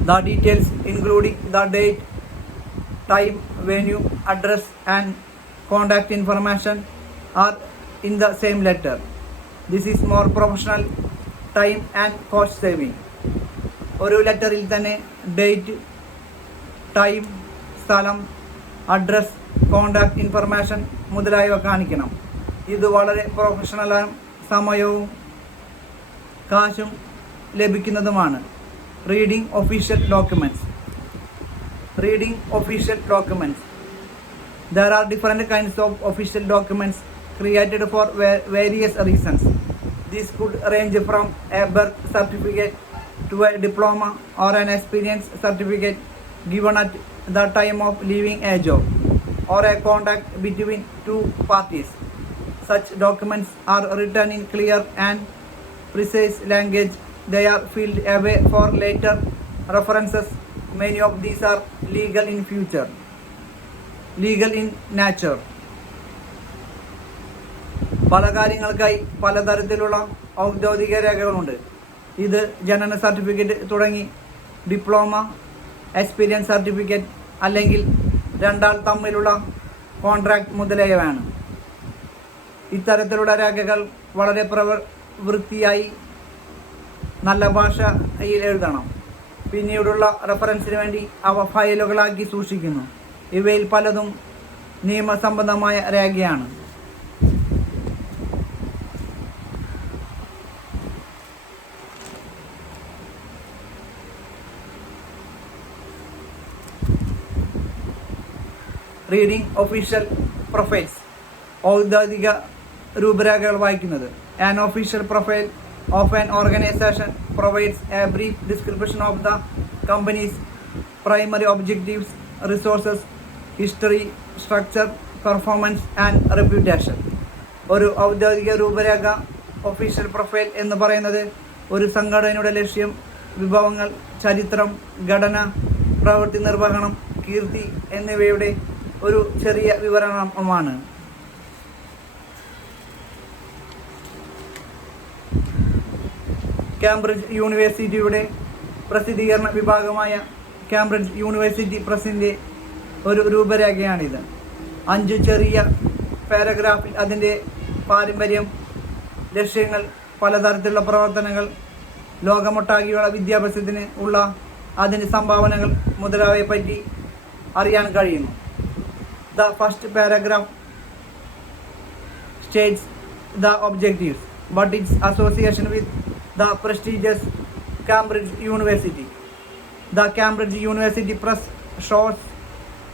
The details including the date, time, venue, address and contact information are in the same letter. This is more professional, time and cost saving. ഒരു ലെറ്ററിൽ തന്നെ ഡേറ്റ്, ടൈം, സ്ഥലം, അഡ്രസ്, കോണ്ടാക്ട് ഇൻഫർമേഷൻ മുതലായവ കാണിക്കണം. ഇത് വളരെ പ്രൊഫഷണലും സമയവും കാശും ലഭിക്കുന്നതുമാണ്. Reading official documents. Reading official documents. There are different kinds of official documents created for various reasons. These could range from a birth certificate to a diploma or an experience certificate given at the time of leaving a job, or a contract between two parties. Such documents are written in clear and precise language. They are filed away for later references. Many of these are legal in nature. പല കാര്യങ്ങൾക്കായി പലതരത്തിലുള്ള ഔദ്യോഗിക രേഖകളുണ്ട്. ഇത് ജനന certificate തുടങ്ങി diploma, experience certificate അല്ലെങ്കിൽ രണ്ടാൾ തമ്മിലുള്ള കോൺട്രാക്ട് മുതലായവയാണ്. ഇത്തരത്തിലുള്ള രേഖകൾ വളരെ വൃത്തിയായി നല്ല ഭാഷയിൽ എഴുതണം. പിന്നീടുള്ള റെഫറൻസിന് വേണ്ടി അവ ഫയലുകളാക്കി സൂക്ഷിക്കുന്നു. ഇവയിൽ പലതും നിയമസംബന്ധമായ രേഖയാണ്. Reading official profiles. ഔദ്യോഗിക രൂപരേഖകൾ വായിക്കുന്നത്. An official profile of an organization provides a brief description of the company's primary objectives, resources, history, structure, performance and reputation. ഒരു ഔദ്യോഗിക രൂപരേഖ, ഒഫീഷ്യൽ പ്രൊഫൈൽ എന്ന് പറയുന്നത് ഒരു സംഘടനയുടെ ലക്ഷ്യം, വിഭവങ്ങൾ, ചരിത്രം, ഘടന, പ്രവൃത്തി നിർവഹണം, കീർത്തി എന്നിവയുടെ ഒരു ചെറിയ വിവരണമാണ്. കാംബ്രിഡ്ജ് യൂണിവേഴ്സിറ്റിയുടെ പ്രസിദ്ധീകരണ വിഭാഗമായ കാംബ്രിഡ്ജ് യൂണിവേഴ്സിറ്റി പ്രസിൻ്റെ ഒരു രൂപരേഖയാണിത്. 5 ചെറിയ പാരഗ്രാഫിൽ അതിൻ്റെ പാരമ്പര്യം, ലക്ഷ്യങ്ങൾ, പലതരത്തിലുള്ള പ്രവർത്തനങ്ങൾ, ലോകമൊട്ടാകെയുള്ള വിദ്യാഭ്യാസത്തിന് ഉള്ള അതിൻ്റെ സംഭാവനകൾ മുതലായവയെപ്പറ്റി അറിയാൻ കഴിയുന്നു. The first paragraph states the objectives, but its association with the prestigious Cambridge University. The Cambridge University Press shows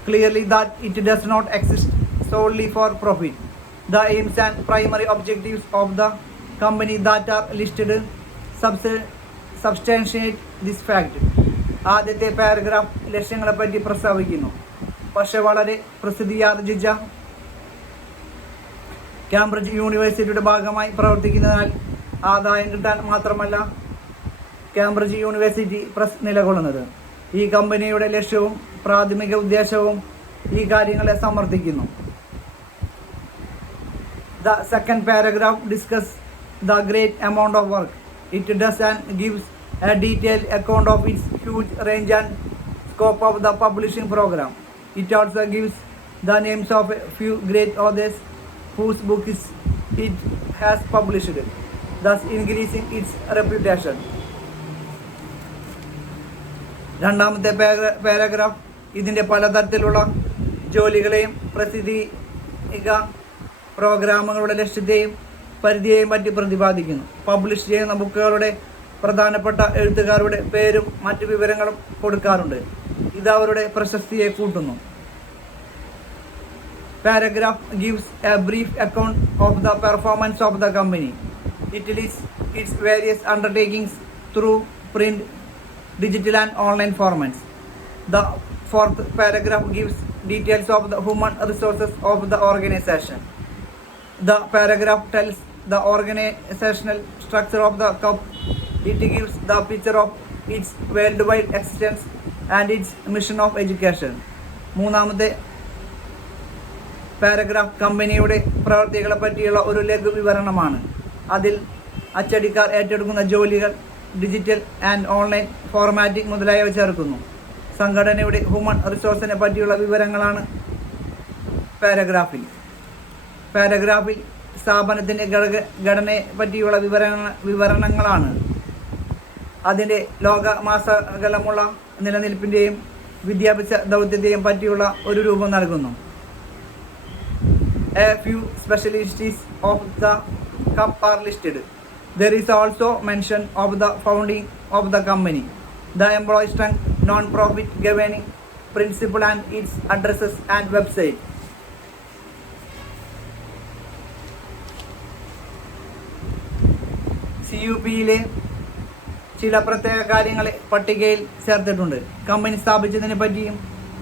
clearly that it does not exist solely for profit. The aims and primary objectives of the company that are listed substantiate this fact. ആദ്യത്തെ paragraph ലക്ഷ്യങ്ങളെപ്പറ്റി പ്രസ്താവിക്കുന്നു. പക്ഷെ വളരെ പ്രസിദ്ധിയാർജിച്ച Cambridge യൂണിവേഴ്സിറ്റിയുടെ ഭാഗമായി പ്രവർത്തിക്കുന്നതിനാൽ ആദായം കിട്ടാൻ മാത്രമല്ല Cambridge university press നിലകൊള്ളുന്നത്. ഈ കമ്പനിയുടെ ലക്ഷ്യവും പ്രാഥമിക ഉദ്ദേശവും ഈ കാര്യങ്ങളെ സമർത്ഥിക്കുന്നു. The second paragraph discusses the great amount of work it does and gives a detailed account of its huge range and scope of the publishing program. It also gives the names of a few great authors whose books it has published, thus increasing its reputation. രണ്ടാമത്തെ paragraph ഇതിൻ്റെ പലതരത്തിലുള്ള ജോലികളെയും പ്രസിദ്ധീക പ്രോഗ്രാമുകളുടെ ലക്ഷ്യത്തെയും പരിധിയെയും പറ്റി പ്രതിപാദിക്കുന്നു. Publish ചെയ്യുന്ന ബുക്കുകളുടെ പ്രധാനപ്പെട്ട എഴുത്തുകാരുടെ പേരും മറ്റു വിവരങ്ങളും കൊടുക്കാറുണ്ട്. ഇത് അവരുടെ പ്രശസ്തിയെ കൂട്ടുന്നു. Paragraph gives a brief account of the performance of the company. It lists its various undertakings through print, digital and online formats. The fourth paragraph gives details of the human resources of the organization. The paragraph tells the organizational structure of the cup. It gives the picture of its worldwide existence and its mission of education. മൂന്നാമത്തെ paragraph കമ്പനിയുടെ പ്രവർത്തികളെ പറ്റിയുള്ള ഒരു ലഘു വിവരണമാണ്. അതിൽ അച്ചടിക്കാർ ഏറ്റെടുക്കുന്ന ജോലികൾ, digital and online formatting മുതലായവ ചേർക്കുന്നു. സംഘടനയുടെ ഹ്യൂമൻ റിസോഴ്സിനെ പറ്റിയുള്ള വിവരങ്ങളാണ് പാരഗ്രാഫിൽ. സ്ഥാപനത്തിൻ്റെ ഘടനയെ പറ്റിയുള്ള വിവരണങ്ങളാണ്. അതിൻ്റെ ലോകമാസകലമുള്ള നിലനിൽപ്പിൻ്റെയും വിദ്യാഭ്യാസ ദൗത്യത്തെയും പറ്റിയുള്ള ഒരു രൂപം നൽകുന്നു. A few specialties of the cup are listed. There is also mention of the founding of the company, the employee strength, non-profit governing principle and its addresses and website. CUP-യിലെ ചില പ്രത്യേക കാര്യങ്ങളെ പട്ടികയിൽ ചേർത്തിട്ടുണ്ട്. കമ്പനി സ്ഥാപിച്ചതിനെ പറ്റിയും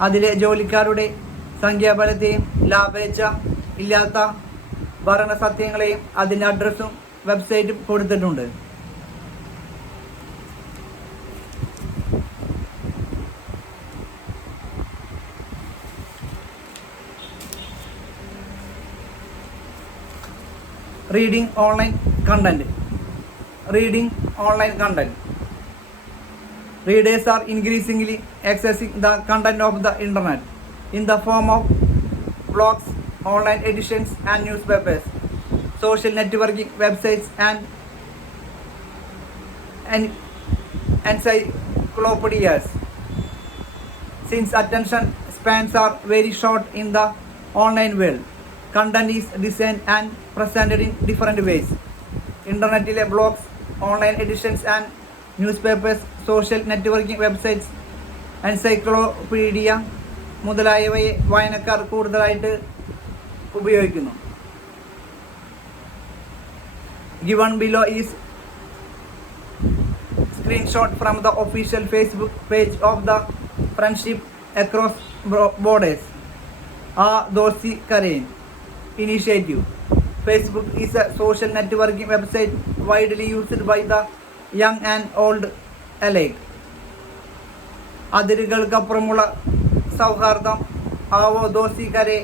അതിലെ ജോലിക്കാരുടെ സംഖ്യാബലത്തെയും ലാഭേച്ഛ ഇല്ലാത്ത ഭരണസത്യങ്ങളെയും അതിൻ്റെ അഡ്രസ്സും വെബ്സൈറ്റും കൊടുത്തിട്ടുണ്ട്. Reading online content. Readers are increasingly accessing the content of the internet in the form of blogs, online editions and newspapers, social networking websites and encyclopedias. Since attention spans are very short in the online world, content is designed and presented in different ways. Internetile blogs, online editions and newspapers, social networking websites, encyclopedia മുതലായവയെ വായനക്കാർ കൂടുതലായിട്ട് ഉപയോഗിക്കുന്നു. Given below is screenshot from the official Facebook page of the Friendship Across Borders Dosi Karen initiative. Facebook is a social networking website widely used by the young and old alike. അതിരുകൾക്കപ്പുറമുള്ള സൗഹാർദ്ദം ആവോ ദോസി കരെ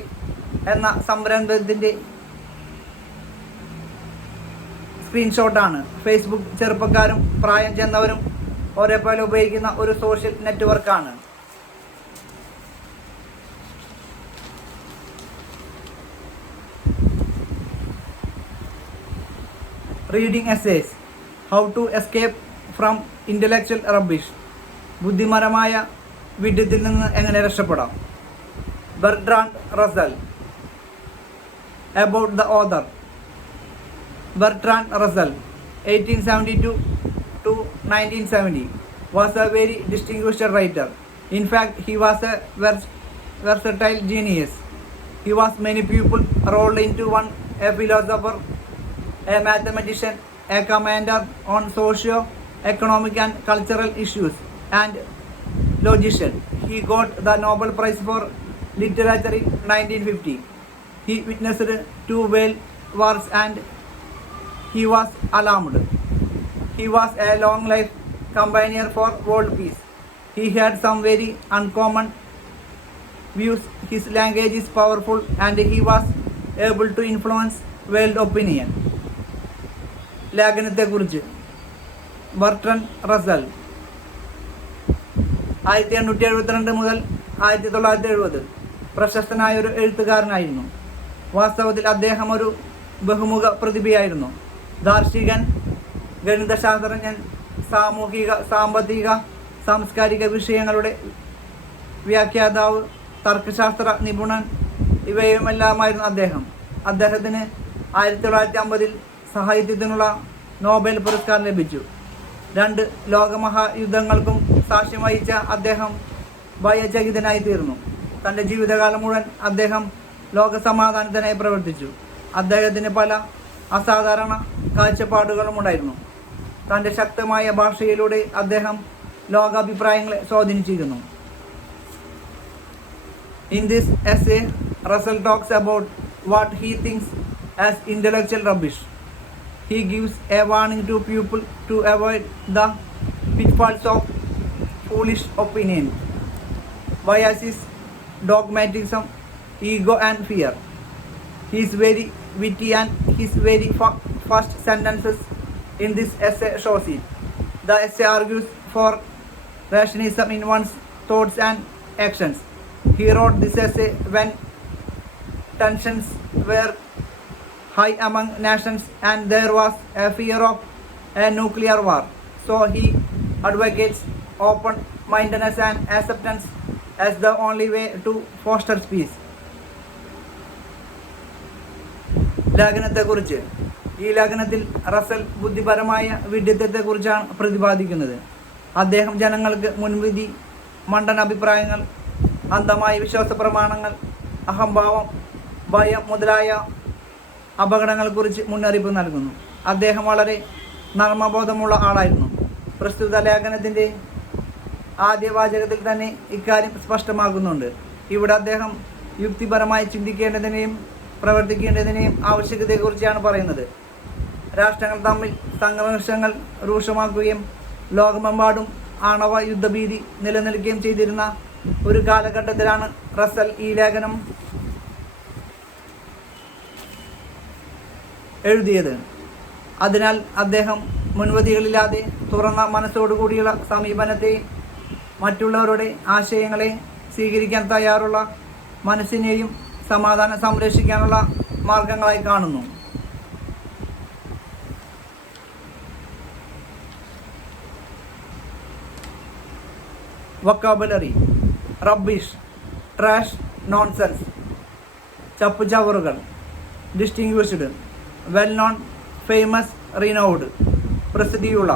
എന്ന സംരംഭത്തിൻ്റെ സ്ക്രീൻഷോട്ടാണ്. Facebook ചെറുപ്പക്കാരും പ്രായം ചെന്നവരും ഒരേപോലെ ഉപയോഗിക്കുന്ന ഒരു social നെറ്റ്വർക്കാണ്. Reading essays. How to escape from intellectual rubbish. ബുദ്ധിപരമായ വിഡ്ഢിത്തിൽ നിന്ന് എങ്ങനെ രക്ഷപ്പെടാം. Bertrand Russell. About the author. Bertrand Russell, 1872 to 1970, was a very distinguished writer. In fact, he was a versatile genius. He was many people rolled into one: a philosopher, a mathematician, a commander on socio-economic and cultural issues, and logician. He got the Nobel Prize for Literature in 1950. He witnessed 2 world wars and he was alarmed. He was a long life campaigner for world peace. He had some very uncommon views. His language is powerful and he was able to influence world opinion. ലേഖനത്തെക്കുറിച്ച് Bertrand Russell 1872 മുതൽ 1970 പ്രശസ്തനായ ഒരു എഴുത്തുകാരനായിരുന്നു. വാസ്തവത്തിൽ അദ്ദേഹം ഒരു ബഹുമുഖ പ്രതിഭയായിരുന്നു. ദാർശനികൻ, ഗണിതശാസ്ത്രജ്ഞൻ, സാമൂഹിക, സാമ്പത്തിക, സാംസ്കാരിക വിഷയങ്ങളുടെ വ്യാഖ്യാതാവ്, തർക്കശാസ്ത്ര നിപുണൻ ഇവയുമെല്ലാമായിരുന്നു അദ്ദേഹം. അദ്ദേഹത്തിന് 1950 സാഹിത്യത്തിനുള്ള നോബൽ പുരസ്കാരം ലഭിച്ചു. 2 ലോകമഹായുദ്ധങ്ങൾക്കും സാക്ഷ്യം വഹിച്ച അദ്ദേഹം ഭയചകിതനായി തീർന്നു. തൻ്റെ ജീവിതകാലം മുഴുവൻ അദ്ദേഹം ലോകസമാധാനത്തിനായി പ്രവർത്തിച്ചു. അദ്ദേഹത്തിന് പല അസാധാരണ കാഴ്ചപ്പാടുകളും ഉണ്ടായിരുന്നു. തൻ്റെ ശക്തമായ ഭാഷയിലൂടെ അദ്ദേഹം ലോകാഭിപ്രായങ്ങളെ സ്വാധീനിച്ചിരുന്നു. In this essay, Russell talks about what he thinks as intellectual rubbish. He gives a warning to people to avoid the pitfalls of foolish opinion, biases, dogmatism, ego, and fear. He is very witty and his very first sentences in this essay shows it. The essay argues for rationalism in one's thoughts and actions. He wrote this essay when tensions were high among nations and there was a fear of a nuclear war. So he advocates open-mindedness and acceptance as the only way to foster peace. ലേഖനത്തെക്കുറിച്ച് ഈ ലേഖനത്തിൽ Russell ബുദ്ധിപരമായ വിഡ്ഢിത്തത്തെക്കുറിച്ചാണ് പ്രതിപാദിക്കുന്നത്. അദ്ദേഹം ജനങ്ങൾക്ക് മുൻവിധി, മണ്ടൻ അഭിപ്രായങ്ങൾ, അന്ധമായ വിശ്വാസ പ്രമാണങ്ങൾ, അഹംഭാവം, ഭയം മുതലായ അപകടങ്ങളെക്കുറിച്ച് മുന്നറിയിപ്പ് നൽകുന്നു. അദ്ദേഹം വളരെ നർമ്മബോധമുള്ള ആളായിരുന്നു. പ്രസ്തുത ലേഖനത്തിൻ്റെ ആദ്യ വാചകത്തിൽ തന്നെ ഇക്കാര്യം സ്പഷ്ടമാകുന്നുണ്ട്. ഇവിടെ അദ്ദേഹം യുക്തിപരമായി ചിന്തിക്കേണ്ടതിനെയും പ്രവർത്തിക്കേണ്ടതിനെയും ആവശ്യകതയെക്കുറിച്ചാണ് പറയുന്നത്. രാഷ്ട്രങ്ങൾ തമ്മിൽ സംഘർഷങ്ങൾ രൂക്ഷമാക്കുകയും ലോകമെമ്പാടും ആണവ യുദ്ധഭീതി നിലനിൽക്കുകയും ചെയ്തിരുന്ന ഒരു കാലഘട്ടത്തിലാണ് റസൽ ഈ ലേഖനം എഴുതിയത്. അതിനാൽ അദ്ദേഹം മുൻവിധികളില്ലാതെ തുറന്ന മനസ്സോടുകൂടിയുള്ള സമീപനത്തെയും മറ്റുള്ളവരുടെ ആശയങ്ങളെ സ്വീകരിക്കാൻ തയ്യാറുള്ള മനസ്സിനെയും സമാധാനം സംരക്ഷിക്കാനുള്ള മാർഗങ്ങളായി കാണുന്നു. Vocabulary: rubbish, trash, nonsense. ചപ്പുചവറുകൾ: distinguished, well known, famous, renowned, പ്രസിദ്ധിയുള്ള.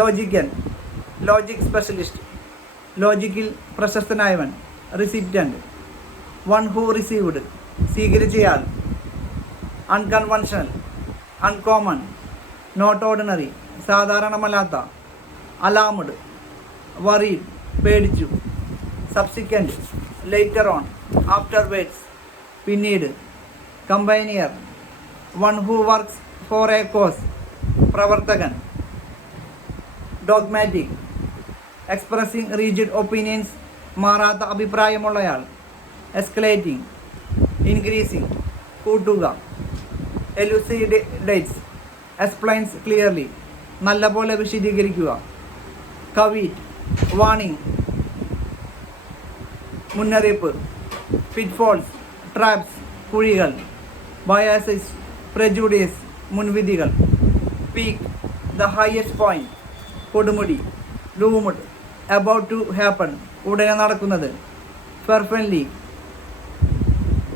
ലോജിക്കൽ: ലോജിക് സ്പെഷ്യലിസ്റ്റ്, ലോജിക്കിൽ പ്രശസ്തനായവൻ. റിസിപ്റ്റന്റ്: വൺ ഹൂ റിസീവ്ഡ്, സ്വീകരിച്ചയാൾ. അൺകൺവെൻഷണൽ, അൺകോമൺ, നോട്ട് ഓർഡിനറി, സാധാരണമല്ലാത്ത. അലാംഡ്, വറീഡ്, പേടിച്ചു. സബ്സിക്വൻറ്റ്, ലേറ്റർ ഓൺ, ആഫ്റ്റർവേഡ്സ്, പിന്നീട്. Campaigner, one who works for a cause, പ്രവർത്തകൻ. Dogmatic, expressing rigid opinions, മാറാത്ത അഭിപ്രായമുള്ളയാൾ. എസ്കലേറ്റിംഗ്, ഇൻക്രീസിംഗ്, കൂട്ടുക. എലുസിഡേറ്റ്സ്, എക്സ്പ്ലെയിൻസ് ക്ലിയർലി, നല്ലപോലെ വിശദീകരിക്കുക. കവീറ്റ്, വാണിംഗ്, മുന്നറിയിപ്പ്. പിറ്റ്ഫോൾസ്, ട്രാപ്സ്, കുഴികൾ. ബയാസസ്, പ്രെജുഡീസ്, മുൻവിധികൾ. പീക്ക്, ദ ഹയസ്റ്റ് പോയിന്റ്, കൊടുമുടി. ഡൂംഡ്, അബൌട്ട് ടു ഹാപ്പൺ, ഉടനെ നടക്കുന്നത്. ഫെർഫൻലി,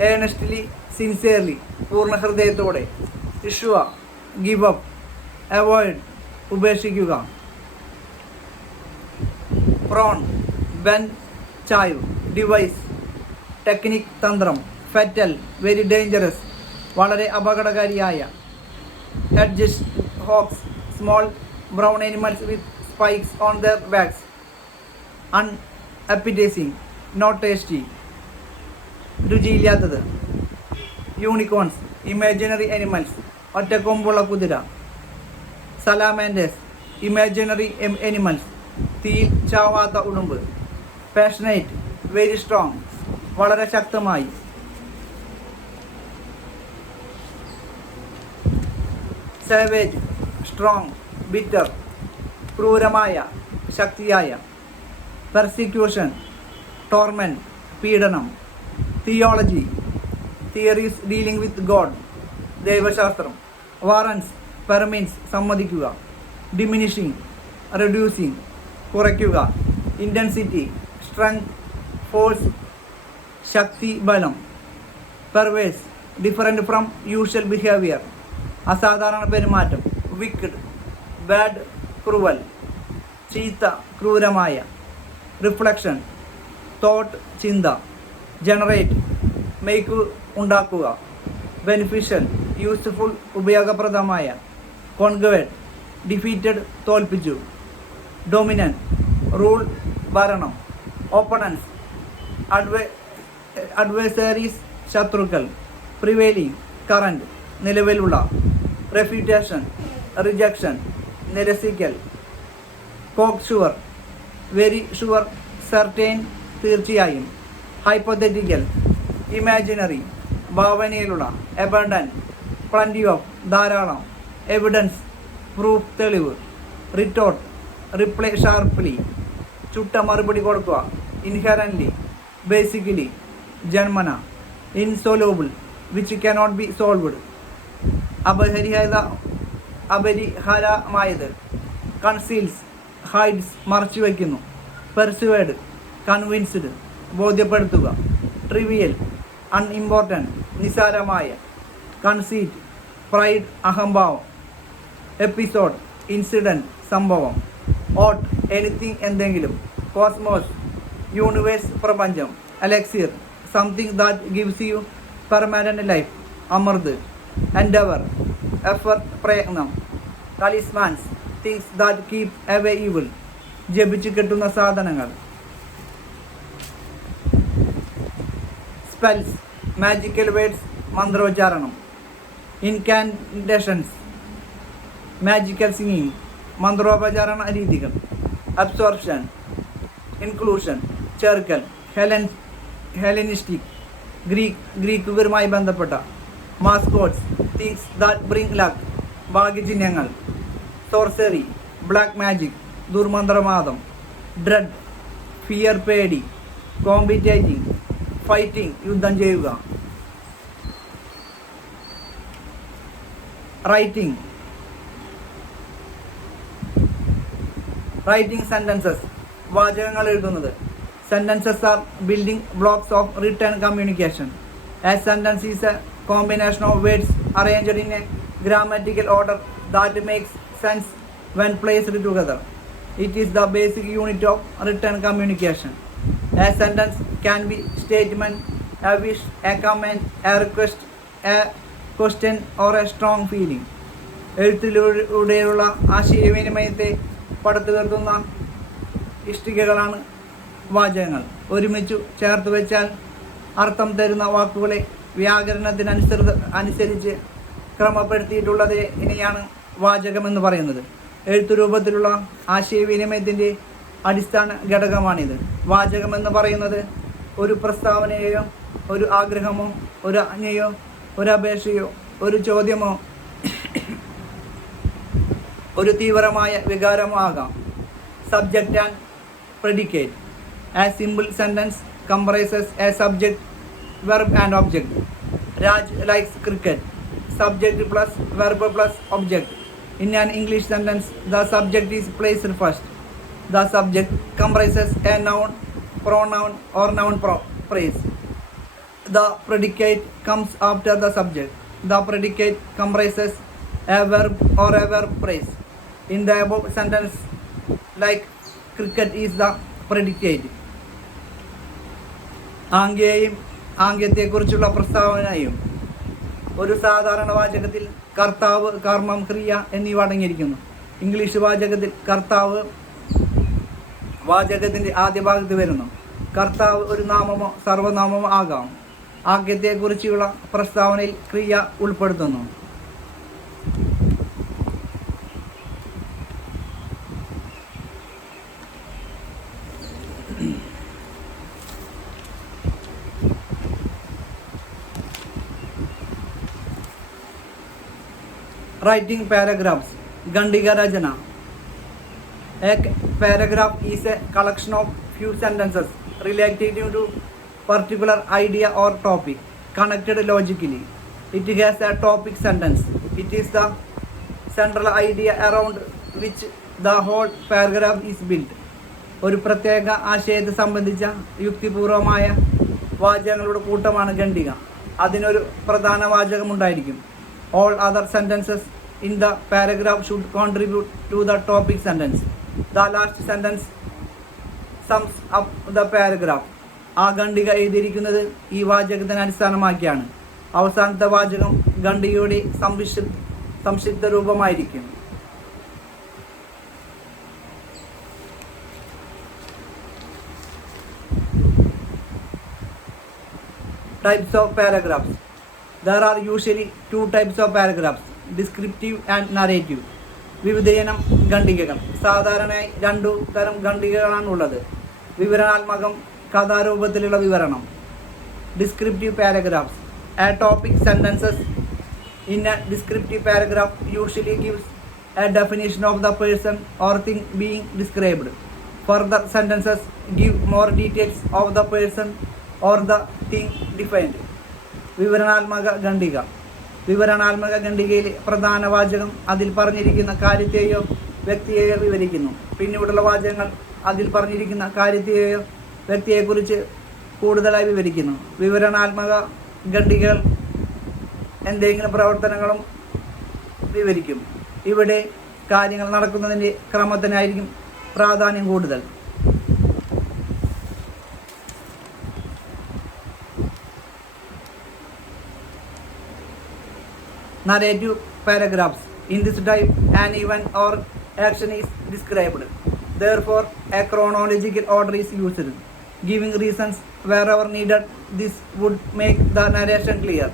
ഏണസ്റ്റ്ലി, സിൻസിയർലി, പൂർണ്ണ ഹൃദയത്തോടെ. ഇഷ്വ, ഗിവ് അപ്പ്, അവോയ്ഡ്, ഉപേക്ഷിക്കുക. പ്രോൺ, ബെൻഡ്, ചായ്വ്. ഡിവൈസ്, ടെക്നിക്, തന്ത്രം. ഫെറ്റൽ, വെരി ഡേഞ്ചറസ്, വളരെ അപകടകാരിയായ. Hedgehogs, small brown animals with spikes on their backs. Unappetising, not tasty, രുചിയില്ലാത്തത്. യൂണിക്കോൺസ്, ഇമാജിനറി അനിമൽസ്, ഒറ്റക്കൊമ്പുള്ള കുതിര. സലാമാൻഡേഴ്സ്, ഇമാജിനറി അനിമൽസ്, തീയിൽ ചാവാത്ത ഉടുമ്പ്. പാഷനേറ്റ്, വെരി സ്ട്രോങ്, വളരെ ശക്തമായി. സാവേജ്, സ്ട്രോങ്, ബിറ്റർ, ക്രൂരമായ, ശക്തിയായ. പെർസിക്യൂഷൻ, ടോർമെൻറ്റ്, പീഡനം. Theology, theories dealing with God, ദൈവശാസ്ത്രം. വാറൻസ്, പെർമിൻസ്, സമ്മതിക്കുക. ഡിമിനിഷിംഗ്, റെഡ്യൂസിങ്, കുറയ്ക്കുക. ഇൻറ്റൻസിറ്റി, സ്ട്രെങ്ത്, ഫോഴ്സ്, ശക്തി, ബലം. Perverse, different from usual behaviour, അസാധാരണ പെരുമാറ്റം. വിക്ഡ്, ബാഡ്, ക്രൂവൽ, ചീത്ത, ക്രൂരമായ. റിഫ്ലക്ഷൻ, തോട്ട്, ചിന്ത. ജനറേറ്റ്, മേക്ക്, ഉണ്ടാക്കുക. ബെനിഫിഷ്യൽ, യൂസ്ഫുൾ, ഉപയോഗപ്രദമായ. കോൺക്വേർഡ്, ഡിഫീറ്റഡ്, തോൽപ്പിച്ചു. ഡൊമിനൻറ്റ്, റൂൾ, ഭരണം. ഓപ്പണൻസ്, അഡ്വേഴ്സറീസ്, ശത്രുക്കൾ. പ്രിവെയിലിംഗ്, കറൻറ്റ്, നിലവിലുള്ള. refutation, rejection, നിരസിക്കൽ, cocksure, very sure, certain, തീർച്ചയായും, hypothetical, imaginary, ഭാവനയിലുള്ള, abundant, plenty of, ധാരാളം, evidence, proof, തെളിവ്, retort, reply sharply, ചുട്ട മറുപടി കൊടുക്കുക, inherently, basically, ജന്മന, insoluble, which cannot be solved, അപരിഹാരമായത്, കൺസീൽസ്, ഹൈഡ്സ്, മറച്ചു വയ്ക്കുന്നു, പെർസുവേഡ്, കൺവിൻസ്ഡ്, ബോധ്യപ്പെടുത്തുക, ട്രിവിയൽ, അൺഇമ്പോർട്ടൻറ്റ്, നിസാരമായ, കൺസീറ്റ്, പ്രൈഡ്, അഹംഭാവം, എപ്പിസോഡ്, ഇൻസിഡൻറ്റ്, സംഭവം, ഓട്ട്, എനിത്തിങ്, എന്തെങ്കിലും, കോസ്മോസ്, യൂണിവേഴ്സ്, പ്രപഞ്ചം, elixir, something that gives you permanent life, അമൃത്, എൻഡവർ, എഫർട്ട്, പ്രയത്നം, talismans, things that keep away evil, ജപിച്ച് കെട്ടുന്ന സാധനങ്ങൾ, സ്പെൽസ്, മാജിക്കൽ വേർഡ്സ്, മന്ത്രോച്ചാരണം, ഇൻകാൻഡേഷൻസ്, മാജിക്കൽ സിംഗിങ്, മന്ത്രോപചാരണ രീതികൾ, അബ്സോർപ്ഷൻ, ഇൻക്ലൂഷൻ, ചേർക്കൽ, ഹെലനിസ്റ്റിക്, ഗ്രീക്കുകാരുമായി ബന്ധപ്പെട്ട, mascots, things that bring luck, ഭാഗ്യചിഹ്നങ്ങൾ, sorcery, black magic, ദുർമന്ത്രവാദം, dread, fear, പേടി, കോമ്പറ്റേറ്റിംഗ്, ഫൈറ്റിംഗ്, യുദ്ധം ചെയ്യുക, റൈറ്റിംഗ് സെൻറ്റൻസസ്, വാചകങ്ങൾ എഴുതുന്നത്. Sentences are building blocks of written communication. A sentence is a combination of words arranged in a grammatical order that makes sense when placed together. It is the basic unit of written communication. A sentence can be statement, a wish, a comment, a request, a question or a strong feeling. എഴുത്തിലൂടെയുള്ള ആശയവിനിമയത്തെ പടുത്തുയർത്തുന്ന ഇഷ്ടികകളാണ് വാചകങ്ങൾ. ഒരുമിച്ചു ചേർത്ത് വെച്ചാൽ അർത്ഥം തരുന്ന വാക്കുകളെ വ്യാകരണത്തിനനുസരിച്ച് ക്രമപ്പെടുത്തിയിട്ടുള്ളതിനെയാണ് വാചകമെന്ന് പറയുന്നത്. എഴുത്തുരൂപത്തിലുള്ള ആശയവിനിമയത്തിൻ്റെ അടിസ്ഥാന ഘടകമാണിത്. വാചകമെന്ന് പറയുന്നത് ഒരു പ്രസ്താവനയോ, ഒരു ആഗ്രഹമോ, ഒരു ആജ്ഞയോ, ഒരു അപേക്ഷയോ, ഒരു ചോദ്യമോ, ഒരു തീവ്രമായ വികാരമോ ആകാം. Subject and predicate. A simple sentence comprises a subject, verb and object. Raj likes cricket. Subject plus verb plus object. In an English sentence, the subject is placed first. The subject comprises a noun, pronoun or noun phrase. The predicate comes after the subject. The predicate comprises a verb or a verb phrase. In the above sentence, like cricket is the predicate. ആംഗ്യയും ആംഗ്യത്തെക്കുറിച്ചുള്ള പ്രസ്താവനയും ഒരു സാധാരണ വാചകത്തിൽ കർത്താവ്, കർമ്മം, ക്രിയ എന്നിവ അടങ്ങിയിരിക്കുന്നു. English വാചകത്തിൽ കർത്താവ് വാചകത്തിൻ്റെ ആദ്യ ഭാഗത്ത് വരുന്നു. കർത്താവ് ഒരു നാമമോ സർവനാമമോ ആകാം. ആംഗ്യത്തെക്കുറിച്ചുള്ള പ്രസ്താവനയിൽ ക്രിയ ഉൾപ്പെടുത്തുന്നു. Writing paragraphs. Gandiga Rajana. A paragraph is a collection of few sentences relating to particular idea or topic, connected logically. It has a topic sentence. It is the central idea around which the whole paragraph is built. ഒരു പ്രത്യേക ആശയത്തെ സംബന്ധിച്ച യുക്തിപൂർവമായ വാചകങ്ങളുടെ കൂട്ടമാണ് ഖണ്ഡിക. അതിനൊരു പ്രധാന വാചകമുണ്ടായിരിക്കും. All other sentences in the paragraph should contribute to the topic sentence. The last sentence sums up the paragraph. ആ ഖണ്ഡിക എഴുതിയിരിക്കുന്നത് ഈ വാചകത്തിനെ അടിസ്ഥാനമാക്കിയാണ്. അവസാനത്തെ വാചകം ഖണ്ഡികയുടെ സംക്ഷിപ്ത രൂപമായിരിക്കും. Types of paragraphs. There are usually two types of paragraphs. Descriptive and narrative. വിവിധയിനം ഖണ്ഡികകൾ. സാധാരണയായി 2 തരം ഖണ്ഡികകളാണുള്ളത്. വിവരണാത്മകം, കഥാരൂപത്തിലുള്ള വിവരണം. Descriptive paragraphs. A topic sentences in a descriptive paragraph usually gives a definition of the person or thing being described. Further sentences give more details of the person or the thing defined. വിവരണാത്മക ഖണ്ഡിക. വിവരണാത്മക ഖണ്ഡികയിലെ പ്രധാന വാചകം അതിൽ പറഞ്ഞിരിക്കുന്ന കാര്യത്തെയോ വ്യക്തിയെയോ വിവരിക്കുന്നു. പിന്നീടുള്ള വാചകങ്ങൾ അതിൽ പറഞ്ഞിരിക്കുന്ന കാര്യത്തെയോ വ്യക്തിയെക്കുറിച്ച് കൂടുതലായി വിവരിക്കുന്നു. വിവരണാത്മക ഖണ്ഡികകൾ എന്തെങ്കിലും പ്രവർത്തനങ്ങളും വിവരിക്കും. ഇവിടെ കാര്യങ്ങൾ നടക്കുന്നതിൻ്റെ ക്രമത്തിനായിരിക്കും പ്രാധാന്യം കൂടുതൽ. Narrative paragraphs. In this type, an event or action is described. Therefore, a chronological order is used, giving reasons wherever needed. This would make the narration clear.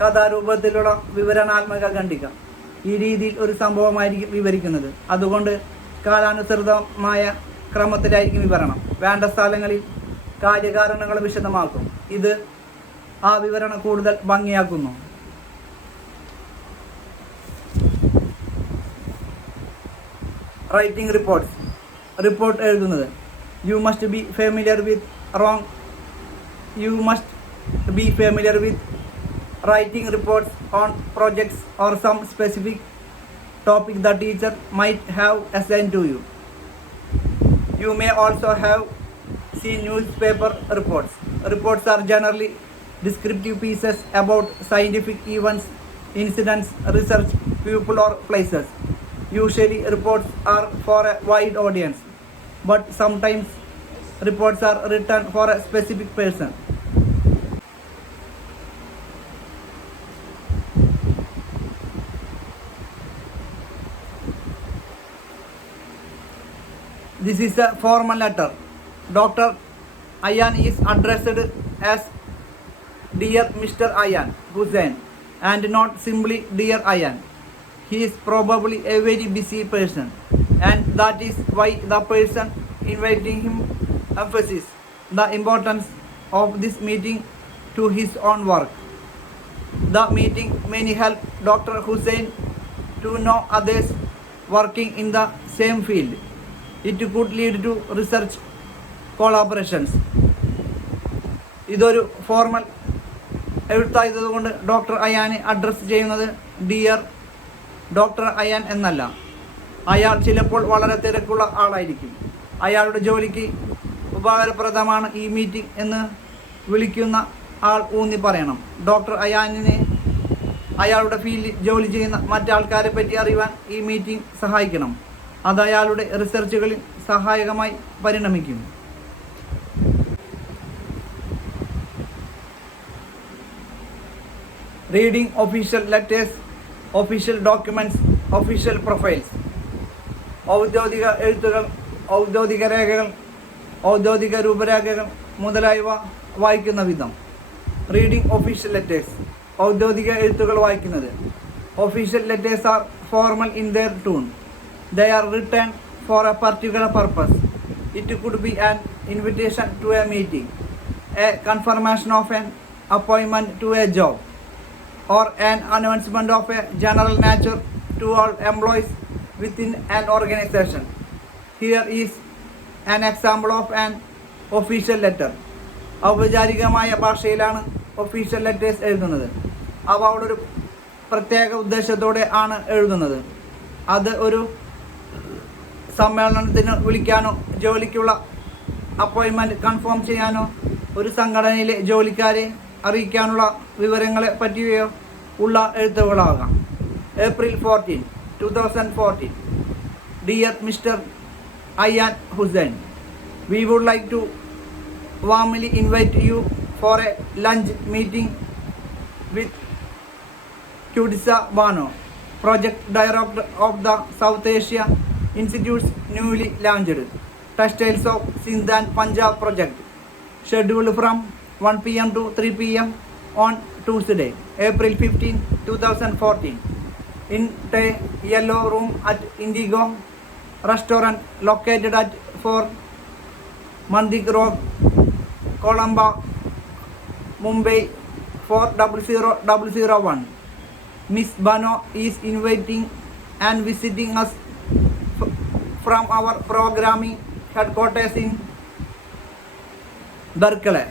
കഥാരൂപത്തിലുള്ള വിവരണാത്മക ഖണ്ഡിക. ഈ രീതിയിൽ ഒരു സംഭവമായിരിക്കും വിവരിക്കുന്നത്. അതുകൊണ്ട് കാലാനുസൃതമായ ക്രമത്തിലായിരിക്കും വിവരണം. വേണ്ട സ്ഥലങ്ങളിൽ കാര്യകാരണങ്ങൾ വിശദമാക്കും. ഇത് ആ വിവരണം കൂടുതൽ ഭംഗിയാക്കുന്നു. Writing reports. റിപ്പോർട്ട് എഴുതുന്നത്. You must be familiar with writing reports on projects or some specific topic the teacher might have assigned to you. You may also have seen newspaper reports. Reports are generally descriptive pieces about scientific events, incidents, research, people or places. Usually reports are for a wide audience, but sometimes reports are written for a specific person. This is a formal letter. Dr. Ayan is addressed as Dear Mr. Ayan Hussain and not simply Dear Ayan. He is probably a very busy person, and that is why the person inviting him emphasizes the importance of this meeting to his own work. The meeting may help Dr. Hussain to know others working in the same field. It could lead to research collaborations. ഇതൊരു formal എഴുത്തായതുകൊണ്ട് doctor അയാനെ address ചെയ്യുന്നത് dear doctor Ayan എന്നല്ല. അയാൾ ചിലപ്പോൾ വളരെ തിരക്കുള്ള ആളായിരിക്കും. അയാളുടെ ജോലിക്ക് ഉപകാരപ്രദമാണ് ഈ മീറ്റിംഗ് എന്ന് വിളിക്കുന്ന ആൾ ഊന്നി പറയണം. ഡോക്ടർ അയാനിനെ അയാളുടെ ഫീൽഡിൽ ജോലി ചെയ്യുന്ന മറ്റാൾക്കാരെ പറ്റി അറിയാൻ ഈ മീറ്റിംഗ് സഹായിക്കണം. അത് അയാളുടെ റിസർച്ചുകളിൽ സഹായകമായി പരിണമിക്കും. Reading official letters, official documents, official profiles. ഔദ്യോഗിക എഴുത്തുകൾ, ഔദ്യോഗിക രേഖകൾ, ഔദ്യോഗിക രൂപരേഖകൾ മുതലായവ വായിക്കുന്ന വിധം. Reading official letters. ഔദ്യോഗിക എഴുത്തുകൾ വായിക്കുന്നത്. Official letters are formal in their tone. They are written for a particular purpose. It could be an invitation to a meeting, a confirmation of an appointment to a job, or an announcement of a general nature to all employees within an organization. Here is an example of an official letter. ഔപചാരികമായ ഭാഷയിലാണ് official letters എഴുതുന്നത്. അവ ഒരു പ്രത്യേക ഉദ്ദേശത്തോടെ ആണ് എഴുതുന്നത്. അത് ഒരു സമ്മേളനത്തിന് വിളിക്കാനോ ജോലിക്കുള്ള അപ്പോയിൻമെൻറ്റ് കൺഫേം ചെയ്യാനോ ഒരു സംഘടനയിലെ ജോലിക്കാരെ അറിയിക്കാനുള്ള വിവരങ്ങളെ പറ്റിയോ ഉള്ള എഴുത്തുകളാകാം. April 14, 2014. Dear Mr. Ayan Hussain, we would like to warmly invite you for a lunch meeting with Kudisa Bano, Project Director of the South Asia Institute's newly launched Textiles of Sindh and Punjab project, scheduled from 1 p.m. to 3 p.m. on Tuesday, April 15, 2014. in a yellow room at Indigo restaurant located at 4 Mandik Road, Colombo, Mumbai 400001. Miss Bano is inviting and visiting us from our programming headquarters in Berkeley,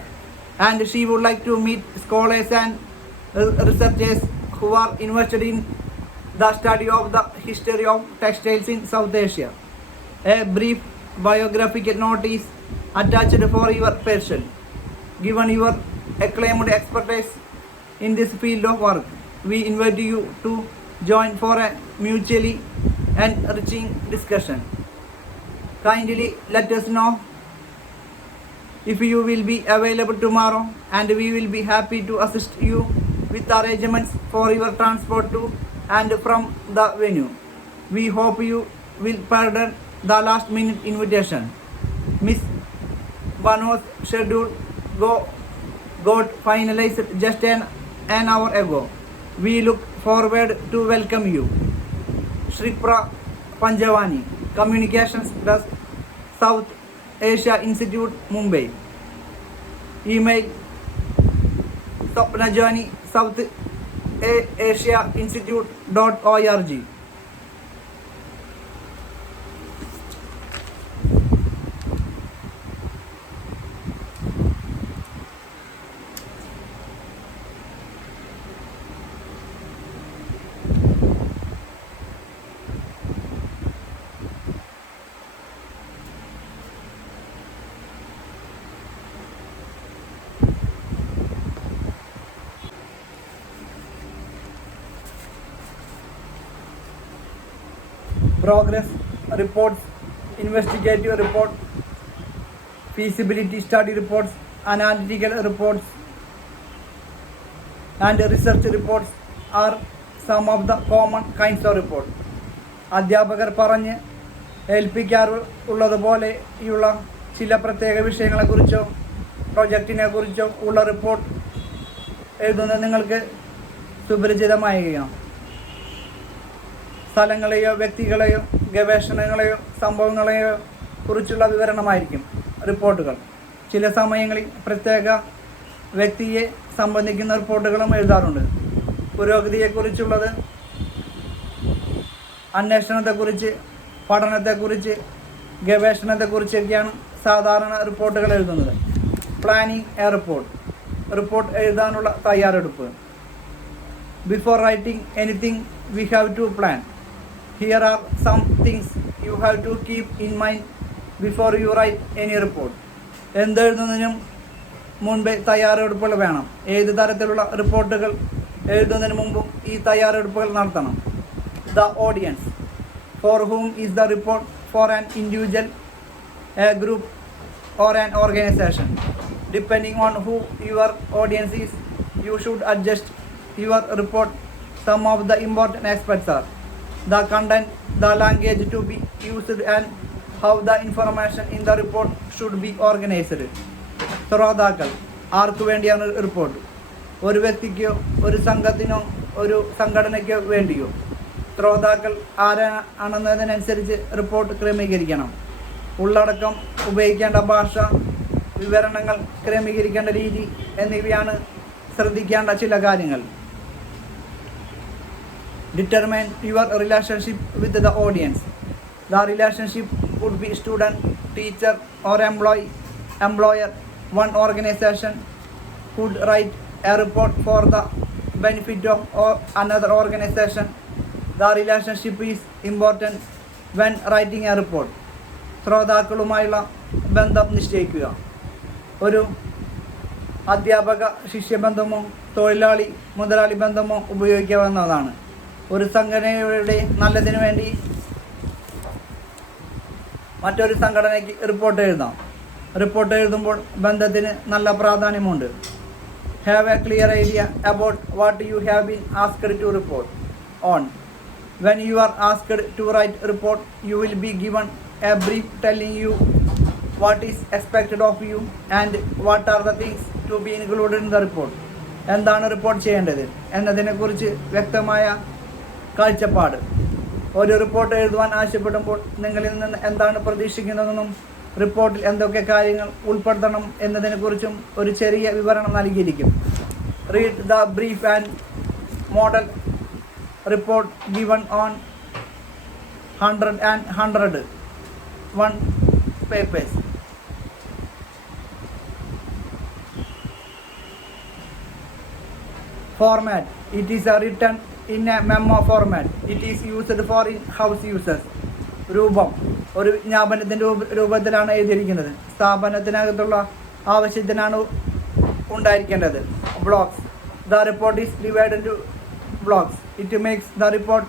and she would like to meet scholars and researchers who are invested in the study of the history of textiles in South Asia. A brief biographical note is attached for your person. Given your acclaimed expertise in this field of work, we invite you to join for a mutually enriching discussion. Kindly let us know if you will be available tomorrow, and we will be happy to assist you with arrangements for your transport to and from the venue. We hope you will pardon the last minute invitation. Miss Bano's schedule got finalized just an hour ago. We look forward to welcome you. Shripra Panjavani, Communications Desk, South Asia Institute, Mumbai. Email Swapnajani, South Asia Institute.org. Progress reports, investigative report, feasibility study reports, analytical reports, and research reports are some of the common kinds of reports. അധ്യാപകർ പറഞ്ഞ് ഏൽപ്പിക്കാറുള്ളതുപോലെയുള്ള ചില പ്രത്യേക വിഷയങ്ങളെക്കുറിച്ചോ പ്രൊജക്റ്റിനെ കുറിച്ചോ ഉള്ള report എഴുതുന്നത് നിങ്ങൾക്ക് സുപരിചിതമായിരിക്കണം. സ്ഥലങ്ങളെയോ വ്യക്തികളെയോ ഗവേഷണങ്ങളെയോ സംഭവങ്ങളെയോ കുറിച്ചുള്ള വിവരണമായിരിക്കും റിപ്പോർട്ടുകൾ. ചില സമയങ്ങളിൽ പ്രത്യേക വ്യക്തിയെ സംബന്ധിക്കുന്ന റിപ്പോർട്ടുകളും എഴുതാറുണ്ട്. പുരോഗതിയെക്കുറിച്ചുള്ളത്, അന്വേഷണത്തെക്കുറിച്ച്, പഠനത്തെക്കുറിച്ച്, ഗവേഷണത്തെക്കുറിച്ചൊക്കെയാണ് സാധാരണ റിപ്പോർട്ടുകൾ എഴുതുന്നത്. പ്ലാനിങ് എ റിപ്പോർട്ട് എഴുതാനുള്ള തയ്യാറെടുപ്പ്. Before writing anything we have to plan. Here are some things you have to keep in mind before you write any report. എന്തെഴുതുന്നതിനും മുൻപേ തയ്യാറെടുപ്പുകൾ വേണം. ഏത് തരത്തിലുള്ള റിപ്പോർട്ടുകൾ എഴുതുന്നതിന് മുമ്പും ഈ തയ്യാറെടുപ്പുകൾ നടത്തണം. The audience. For whom is the report? For an individual, a group, or an organization. Depending on who your audience is, you should adjust your report. Some of the important aspects are the content, the language to be used, and how the information in the report should be organized. ശ്രോതാക്കൾ, ആർക്കു വേണ്ടിയാണ് report? ഒരു വ്യക്തിക്കോ ഒരു സംഘത്തിനോ ഒരു സംഘടനയ്ക്കോ വേണ്ടിയോ? ശ്രോതാക്കൾ ആരാണെന്നതിനനുസരിച്ച് report ക്രമീകരിക്കണം. ഉള്ളടക്കം, ഉപയോഗിക്കേണ്ട ഭാഷ, വിവരണങ്ങൾ ക്രമീകരിക്കേണ്ട രീതി എന്നിവയാണ് ശ്രദ്ധിക്കേണ്ട ചില കാര്യങ്ങൾ. Determine your relationship with the audience. The relationship could be student, teacher, or employer. One organization could write a report for the benefit of another organization. The relationship is important when writing a report. ശ്രോതാക്കളുമായുള്ള ബന്ധം നിശ്ചയിക്കുക. ഒരു അധ്യാപക ശിഷ്യബന്ധമോ തൊഴിലാളി മുതലാളി ബന്ധമോ ഉപയോഗിക്കാവുന്നതാണ്. ഒരു സംഘടനയുടെ നല്ലതിനു വേണ്ടി മറ്റൊരു സംഘടനയ്ക്ക് റിപ്പോർട്ട് എഴുതാം. റിപ്പോർട്ട് എഴുതുമ്പോൾ ബന്ധത്തിന് നല്ല പ്രാധാന്യമുണ്ട്. Have a clear idea about what you have been asked to report on. When you are asked to write report, you will be given a brief telling you what is expected of you and what are the things to be included in the report. എന്താണ് report ചെയ്യേണ്ടത് എന്നതിനെക്കുറിച്ച് വ്യക്തമായ കാഴ്ചപ്പാട്. ഒരു report എഴുതുവാൻ ആവശ്യപ്പെടുമ്പോൾ നിങ്ങളിൽ നിന്ന് എന്താണ് പ്രതീക്ഷിക്കുന്നതെന്നും റിപ്പോർട്ടിൽ എന്തൊക്കെ കാര്യങ്ങൾ ഉൾപ്പെടുത്തണം എന്നതിനെക്കുറിച്ചും ഒരു ചെറിയ വിവരണം നൽകിയിരിക്കും. Read the brief and model report given on 101 papers. Format. It is written in a memo format. It is used for in-house users. രൂപം. ഒരു വിജ്ഞാപനത്തിൻ്റെ രൂപത്തിലാണ് എഴുതിയിരിക്കുന്നത്. സ്ഥാപനത്തിനകത്തുള്ള ആവശ്യത്തിനാണ് ഉണ്ടായിരിക്കേണ്ടത്. Blocks. The report is divided into blocks. It makes the report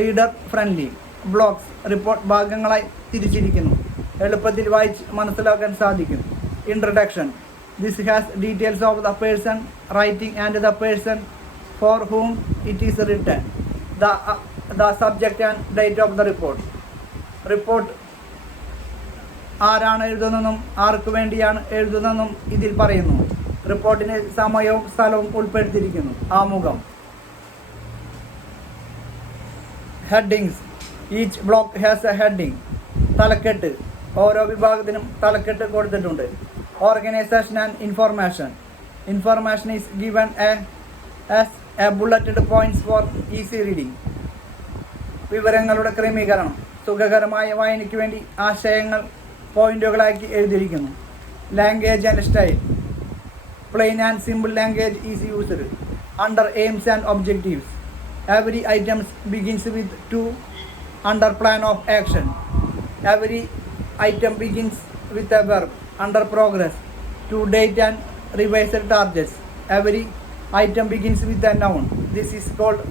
reader friendly. Blocks report ഭാഗങ്ങളായി തിരിച്ചിരിക്കുന്നു. എളുപ്പത്തിൽ വായിച്ച് മനസ്സിലാക്കാൻ സാധിക്കും. Introduction. This has details of the person writing and the person for whom it is written, the subject and date of the report. Report ആരാണ് എഴുതുന്നതെന്നും ആർക്ക് വേണ്ടിയാണ് എഴുതുന്നതെന്നും ഇതിൽ പറയുന്നു. റിപ്പോർട്ടിന് സമയവും സ്ഥലവും ഉൾപ്പെടുത്തിയിരിക്കുന്നു. ആമുഖം. Headings. Each block has a heading. തലക്കെട്ട്. ഓരോ വിഭാഗത്തിനും തലക്കെട്ട് കൊടുത്തിട്ടുണ്ട്. Organisation and information. Information is given as a bulleted points for easy reading. വിവരങ്ങളുടെ ക്രമീകരണം. സുഖകരമായ വായനയ്ക്ക് വേണ്ടി ആശയങ്ങൾ പോയിന്റുകളാക്കി എഴുതിയിരിക്കുന്നു. Language and style. Plain and simple language is used under aims and objectives. Every item begins with to under plan of action. Every item begins with a verb under progress to date and revised targets. Every item begins with a noun. This is called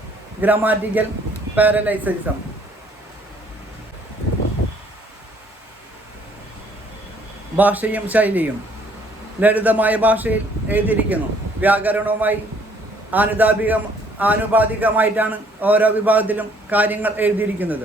grammatical parallelism. ഭാഷയും ശൈലിയും. ലളിതമായ ഭാഷയിൽ എഴുതിയിരിക്കുന്നു. വ്യാകരണവുമായി ആനുപാതികമായിട്ടാണ് ഓരോ വിഭാഗത്തിലും കാര്യങ്ങൾ എഴുതിയിരിക്കുന്നത്.